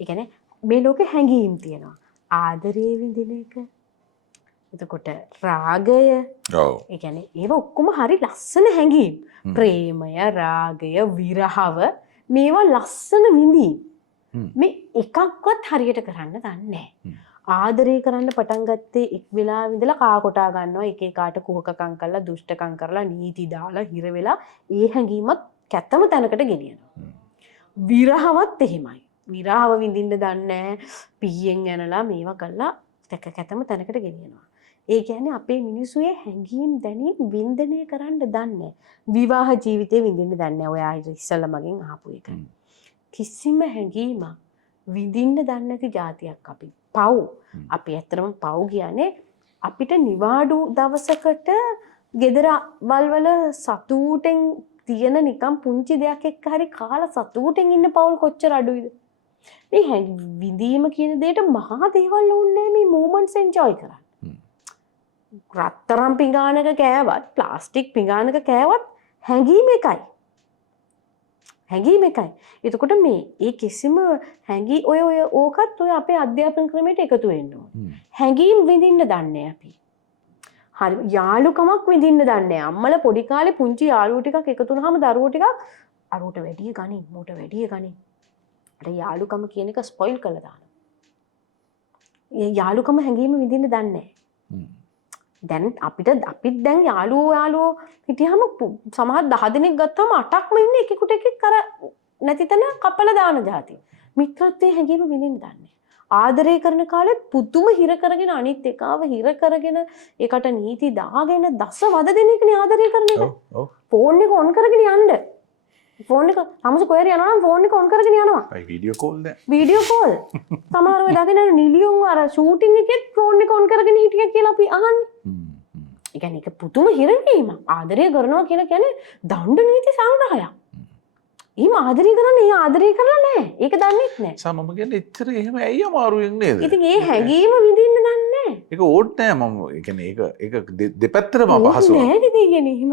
ඒ කියන්නේ මේ ලෝකේ හැඟීම් තියෙනවා. ආදරේ විඳින එක. එතකොට රාගය. ඔව්. ඒ කියන්නේ ඒව ඔක්කොම හරි ලස්සන හැඟීම්. ප්‍රේමය, රාගය, විරහව මේවා ලස්සන විඳීම්. මේ එකක්වත් හරියට කරන්න දන්නේ නැහැ. ආදරේ කරන්න පටන් ගත්තේ එක් වෙලාවෙ ඉඳලා කා කොටා ගන්නවා එක එකාට කුහකකම් කරලා දුෂ්ටකම් කරලා නීති දාලා හිර වෙලා ඒ හැඟීමත් කැතම තැනකට ගෙනියනවා. විරහවත් එහෙමයි. විරහව විඳින්න දන්නේ පීයෙන් යනලා මේවා කළා කැතම තැනකට ගෙනියනවා. ඒ කියන්නේ අපේ මිනිස්සු ඒ හැඟීම් දැනීම් වින්දනය කරන්න දන්නේ. විවාහ ජීවිතේ විඳින්න දන්නේ. ඔයා ඉස්සෙල්ලා මගෙන් අහපු එක. කිසිම හැඟීමක් විඳින්න දන්නේ නැති જાතියක් අපි. පව්. අපි ඇත්තටම පව් කියන්නේ අපිට නිවාඩු දවසකට ගෙදර වල්වල සතුටෙන් තියෙන නිකම් පුංචි දෙයක් එක්ක හරි කාලා සතුටෙන් ඉන්න පවුල් කොච්චර අඩුයිද? මේ විඳීම කියන දෙයට මහා දේවල් ඕනේ මේ මොමන්ට්ස් එන්ජොයි කරන්න. රත්තරන් පිඟානක කෑවත් ප්ලාස්ටික් පිඟානක කෑවත් හැඟීම එකයි. හැඟීම එකයි. එතකොට මේ ඒ කිසිම හැඟී ඔය ඕකත් ඔය අපේ අධ්‍යාපන ක්‍රමයට එකතු වෙන්න ඕන. හැඟීම් විඳින්න දන්නේ අපි. හරි යාළුකමක් විඳින්න දන්නේ. අම්මලා පොඩි කාලේ පුංචි යාළුවෝ ටිකක් එකතු වුණාම දරුවෝ ටිකක් අරූට වැඩිය ගනින්, මූට වැඩිය ගනින්. අර යාළුකම කියන එක ස්පොයිල් කරලා දානවා. ඒ යාළුකම හැඟීම විඳින්න දන්නේ. දැන් අපිත් දැන් යාළුවෝ හිටියාම සමහර 10 දෙනෙක් ගත්තාම 8ක්ම ඉන්නේ එකෙකුට එකෙක් අර නැති තැන කපලා දාන જાති. මිත්‍රත්වයේ හැඟීම විඳින්න දන්නේ. ආදරය කරන කාලෙත් පුදුම හිර කරගෙන අනිත් එකාව හිර කරගෙන ඒකට නීති දාගෙන දස වද දෙනෙක්නේ ආදරය කරන එක. ෆෝන් එක ඔන් කරගෙන යන්න. ෆෝන් එක තමස කොහෙද යනවා නම් ෆෝන් එක ඔන් කරගෙන යනවා. වීඩියෝ කෝල් දැන්. Video call. සමහර වෙලාවක නේද නිලියොන් අර ෂූටින් එකෙත් ෆෝන් එක ඔන් කරගෙන හිටියා කියලා අපි අහන්නේ. ඒ කියන්නේ ඒක පුදුම හිරවීමක්. ආදරය කරනවා කියලා කියන්නේ දණ්ඩ නීති සංග්‍රහයක්. ඊම ආදරය කරන්නේ ඒ ආදරය කරලා නැහැ. ඒක දන්නේත් නැහැ. සමම කියන්නේ එච්චර එහෙම ඇයි අමාරුවෙන් නේද? ඉතින් ඒ හැඟීම විඳින්න දන්නේ නැහැ. ඒක ඕඩ් නෑ මම ඒ කියන්නේ ඒක දෙපැත්තටම අපහසුයි. නෑ නේද කියන්නේ එහෙම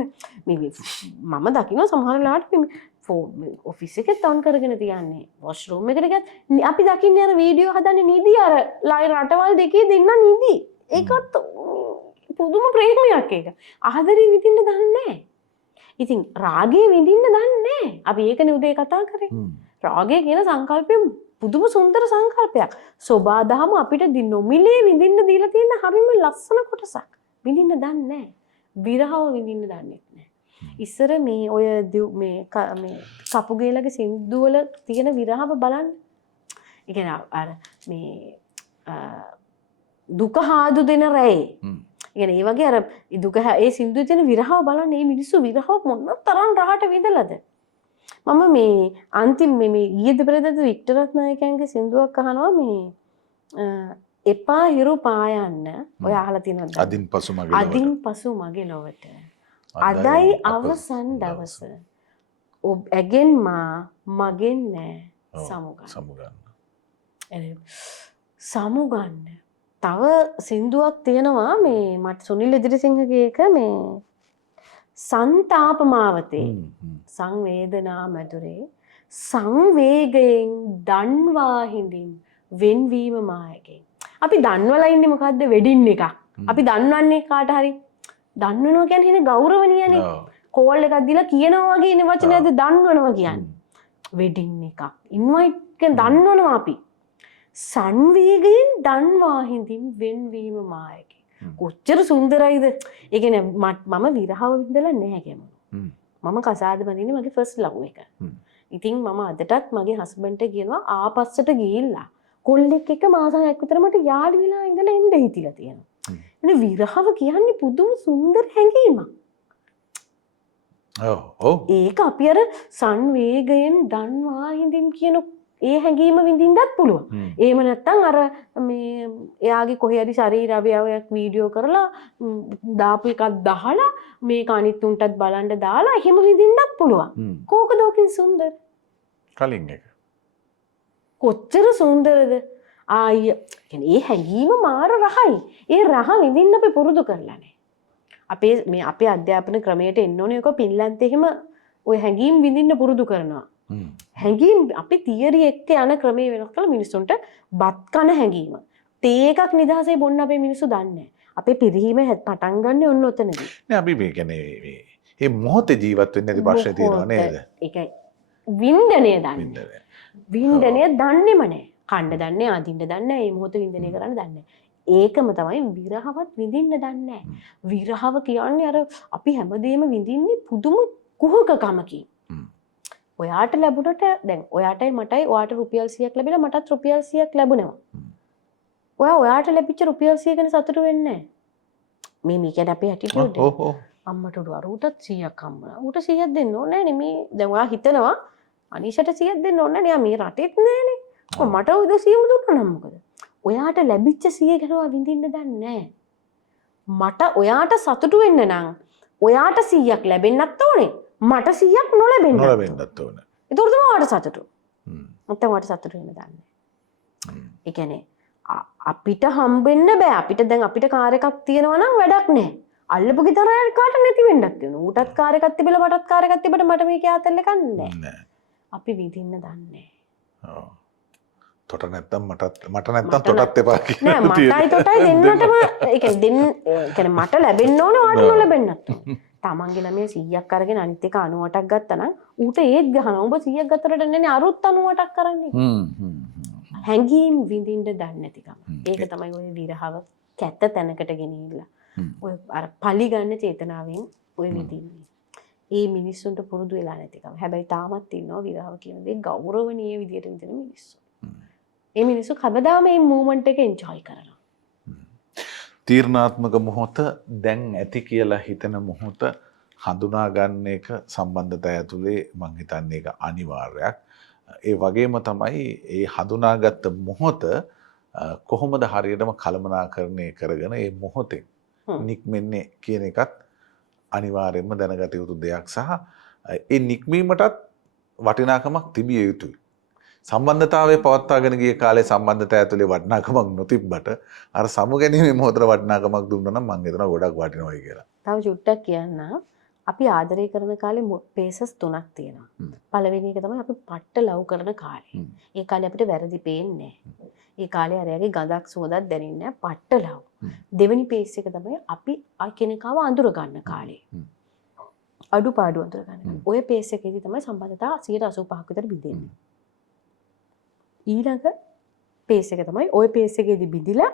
මම දකිනවා සමහර වෙලාවට ෆෝන් ඔෆිස් එකෙත් ඔන් කරගෙන තියන්නේ. වොෂ්රූම් එකට ගියත් අපි දකින්නේ අර වීඩියෝ හදන්නේ නිදි අර ලයි රටවල් දෙකේ දෙන්න නිදි. ඒකත් පුදුම ප්‍රේමයක් ඒක. ආදරේ විඳින්න දන්නේ නැහැ. ඉතින් රාගේ විඳින්න දන්නේ නැහැ. අපි ඒකනේ උදේ කතා කරේ. රාගය කියන සංකල්පය පුදුම සුන්දර සංකල්පයක්. සෝබාදහම අපිට නොමිලේ විඳින්න දීලා තියෙන හරිම ලස්සන කොටසක්. විඳින්න දන්නේ නැහැ. විරහව විඳින්න දන්නේ නැහැ. ඉස්සර මේ ඔය මේ කපුගේලගේ සින්දු වල තියෙන විරහව බලන්න. ඒ කියන්නේ අර මේ දුක හාදු දෙන රැයි. ඒ වගේ අර දුක ඒ සින්දුවේ තියෙන විරහව බලන්න මේ මිනිස්සු විරහව මොන තරම් රහට විඳලාද මම මේ අන්තිම මේ ඊයේ දෙපරේද වික්ටර් රත්නායකයන්ගේ සින්දුවක් අහනවා මේ එපා හිරු පායන්න ඔය අහලා තියෙනවද අදින් පසු මගේ ලොවට අදයි අවසන් දවස ඔබ ඇගෙන් මගෙන් නෑ සමුගන්න තව සින්දුවක් තියෙනවා මේ මට සුනිල් එදිරිසිංහගේ එක මේ සංතාපමාවතේ සංවේදනා මැදුරේ සංවේගයෙන් දන්වා හිඳින් වෙන්වීම මායකෙන් අපි දන්වලා ඉන්නේ මොකද්ද වෙඩින් එකක් අපි දන්වන්නේ කාට හරි දන්වනවා කියන්නේ නේ ගෞරවණීයනේ කෝල් එකක් දීලා කියනවා වගේ ඉන්නේ වචනයද දන්වනවා කියන්නේ වෙඩින් එකක් ඉන්වයිට් එක දන්වනවා අපි සංවේගයෙන් දන්වා හිඳින් වෙන්වීම මායකෙන් කොච්චර සුන්දරයිද ඒ කියන්නේ මම විරහව විඳලා නැහැ ගැමුණු මම කසාද බඳින්නේ මගේ ෆස්ට් ලව් එක ඉතින් මම අදටත් මගේ හස්බන්ඩ්ට කියනවා ආපස්සට ගිහිල්ලා කොල්ලෙක් එක්ක මාස 6ක් විතර මට යාළු වෙලා ඉඳලා එන්න හිතිලා තියෙනවා එනේ විරහව කියන්නේ පුදුම සුන්දර හැඟීමක් ඒක අපි අර සංවේගයෙන් දන්වා හිඳින් කියන ඒ හැඟීම විඳින්නත් පුළුවන්. එහෙම නැත්නම් අර මේ එයාගේ කොහේ හරි ශරීර අවයවයක් වීඩියෝ කරලා දාපු එකක් දහලා මේක අනිත් උන්ටත් බලන්න දාලා එහෙම විඳින්නත් පුළුවන්. කෝකද ඔකින් සුන්දර? කලින් එක. කොච්චර සුන්දරද? ආය කියන්නේ ඒ හැඟීම මාර රහයි. ඒ රහ විඳින්න අපි පුරුදු කරලා නැහැ. අපේ අධ්‍යාපන ක්‍රමයට එන්න ඕනේ ඔක පින්ලන්තේ එහෙම ඔය හැඟීම් විඳින්න පුරුදු කරනවා. හැඟීම් අපි තියරි එක්ක යන ක්‍රමයේ වෙනස් කළ මිනිස්සුන්ට බත් කන හැඟීම. තේ එකක් නිදහසේ බොන්න අපේ මිනිස්සු දන්නේ නැහැ. අපේ පිරිහීම පටන් ගන්න ඔන්න ඔතනදී. නෑ අපි මේ කියන්නේ මේ මොහොතේ ජීවත් වෙන්නේ නැති ප්‍රශ්නේ තියෙනවා නේද? ඒකයි වින්දනය දන්නේ. වින්දනය දන්නේම නැහැ. කන්න දන්නේ, අදින්න දන්නේ, මේ මොහොත වින්දනය කරන්න දන්නේ. ඒකම තමයි විරහවත් විඳින්න දන්නේ. විරහව කියන්නේ අර අපි හැමදේම විඳින්නේ පුදුම කුහකකමකින්. ඔයාට ලැබුණට දැන් ඔයාටයි මටයි ඔයාට රුපියල් 100ක් ලැබිලා මටත් රුපියල් 100ක් ලැබුණා. ඔයාට ලැබිච්ච රුපියල් 100 ගැන සතුටු වෙන්නේ නැහැ. මේ කියන්නේ අපේ ඇටිටියුඩ් එක. අම්මට උඩ උටත් 100ක් හම්බුණා. උට 100ක් දෙන්න ඕනේ නෑනේ මේ. දැන් ඔයා හිතනවා අනීෂට 100ක් දෙන්න ඕනේ නෑ. මේ රටෙත් නෑනේ. මට ඔය 100ම දුන්නා නම් මොකද? ඔයාට ලැබිච්ච 100 ගැන ඔයා විඳින්න දන්නේ නෑ. මට ඔයාට සතුටු වෙන්න නම් ඔයාට 100ක් ලැබෙන්නත් ඕනේ. මට 100ක් නොලැබෙන්නත් ඕනේ. ඒකට තමයි ඔයාට සතුටු. නැත්නම් ඔයාට සතුටු වෙන්න දන්නේ. ඒ කියන්නේ අපිට හම්බෙන්න බෑ. අපිට දැන් අපිට කාර් එකක් තියෙනවා නම් වැඩක් නෑ. අල්ලපු ගෙදර කාට නැති වෙන්නත් වෙනවා. ඌටත් කාර් එකක් තිබිලා මටත් කාර් එකක් තිබ්බට මට මේකේ ආතල් එකක් නෑ. අපි විඳින්න දන්නේ. ඔව්. තොට නැත්තම් මට නැත්තම් තොටත් එපා කියලා. නෑ මටයි තොටයි දෙන්නටම ඒ කියන්නේ මට ලැබෙන්න ඕනේ ඔයාට නොලැබෙන්නත් ඕනේ. තමන්ගේ ළමයා 100ක් අරගෙන අනිත් එක 98ක් ගත්තා නම් ඌට ඒත් ගහනවා. උඹ 100ක් ගත්තට නෙන්නේ අරුත් 98ක් කරන්නේ. හැංගීම් විඳින්න දන්නේ නැතිකම. ඒක තමයි ඔය විරහව කැත තැනකට ගෙනිහිල්ලා. ඔය අර පලි ගන්න චේතනාවෙන් ඔය විඳින්නේ. ඒ මිනිස්සුන්ට පුරුදු වෙලා නැතිකම. හැබැයි තාමත් ඉන්නවා විරහව කියන දේ ගෞරවණීය විදියට විඳින මිනිස්සු. ඒ මිනිස්සු කවදාම මේ මූමන්ට් එක එන්ජොයි කරනවා. තීරණාත්මක මොහොත දැන් ඇති කියලා හිතන මොහොත හඳුනා ගන්න එක සම්බන්ධතාවය ඇතුලේ මම හිතන්නේ ඒක අනිවාර්යයක්. ඒ වගේම තමයි ඒ හඳුනාගත්ත මොහොත කොහොමද හරියටම කළමනාකරණය කරගෙන මේ මොහොතේ නික්මෙන්නේ කියන එකත් අනිවාර්යයෙන්ම දැනගත යුතු දෙයක් සහ ඒ නික්මීමටත් වටිනාකමක් තිබිය යුතුයි. සම්බන්ධතාවය පවත්වාගෙන ගිය කාලේ සම්බන්ධතාවය ඇතුලේ වටිනාකමක් නොතිබ්බට අර සමුගැනීමේ මොහොතට වටිනාකමක් දුන්නා නම් මම හිතනවා ගොඩක් වටිනවයි කියලා. තව චුට්ටක් කියන්න අපි ආදරය කරන කාලේ පේසස් 3ක් තියෙනවා. පළවෙනි එක තමයි අපි පට්ට ලව් කරන කාලේ. ඒ කාලේ අපිට වැරදි පේන්නේ නැහැ. ඒ කාලේ අරයාගේ ගඳක් සුවඳක් දැනෙන්නේ නැහැ පට්ට ලව්. දෙවෙනි පේස් එක තමයි අපි කෙනෙක්ව අඳුර ගන්න කාලේ. අඩුපාඩු අඳුර ගන්න. ඔය පේස් එකේදී තමයි සම්බන්ධතාව 85% විතර බිඳෙන්නේ. ඊළඟ පේස් එක තමයි ওই පේස් එකේදී බිඳිලා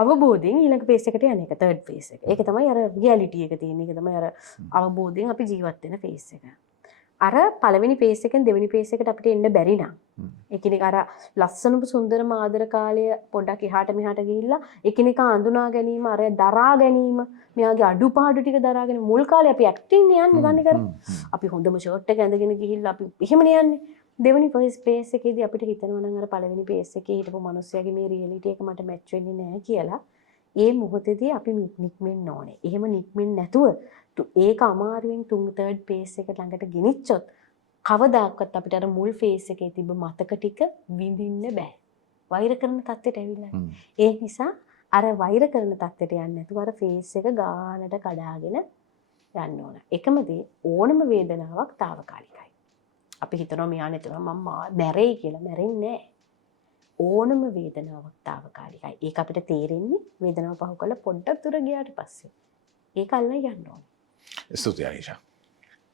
අවබෝධයෙන් ඊළඟ පේස් එකට යන එක තර්ඩ් පේස් එක. ඒක තමයි අර රියැලිටි එක තියෙන එක තමයි අර අවබෝධයෙන් අපි ජීවත් වෙන පේස් එක. අර පළවෙනි පේස් එකෙන් දෙවෙනි පේස් එකට අපිට එන්න බැරි නම් එකිනෙක අර ලස්සනම සුන්දරම ආදර කාලය පොඩ්ඩක් එහාට මෙහාට ගිහිල්ලා එකිනෙක අඳුනා ගැනීම අර දරා ගැනීම මෙයාගේ අඩුපාඩු ටික දරා ගැනීම මුල් කාලේ අපි ඇක්ටිං යන්නේ ගන්න කර අපි හොඳම ෂර්ට් එක ඇඳගෙන ගිහිල්ලා අපි එහෙමනේ යන්නේ. දෙවෙනි පේස් එකේදී අපිට හිතෙනවා නම් අර පළවෙනි පේස් එකේ හිටපු මිනිස්සයාගේ මේ රියැලිටි එක මට මැච් වෙන්නේ නැහැ කියලා. ඒ මොහොතේදී අපි නික්මෙන්න ඕනේ. එහෙම නික්මෙන්නේ නැතුව ඒක අමාරුවෙන් තර්ඩ් පේස් එක ළඟට ගෙනිච්චොත් කවදාකවත් අපිට අර මුල් ෆේස් එකේ තිබ්බ මතක ටික විඳින්න බෑ. වෛර කරන තත්ත්වයට ඇවිල්ලා. ඒ නිසා අර වෛර කරන තත්ත්වයට යන්නේ නැතුව අර ෆේස් එක ගානට කඩාගෙන යන්න ඕන. එකම දේ ඕනම වේදනාවක් తాවකාලිකයි. අපි හිතනවා මෙයා නැතුව මම මැරෙයි කියලා. මැරෙන්නේ නැහැ. ඕනම වේදනාවක් తాවකාලිකයි. ඒක අපිට තේරෙන්නේ වේදනාව පහු කරලා පොඩ්ඩක් දුර ගියාට පස්සේ. ඒක අල්ලලා යන්න ඕනේ. ස්තුතියි අනිෂා.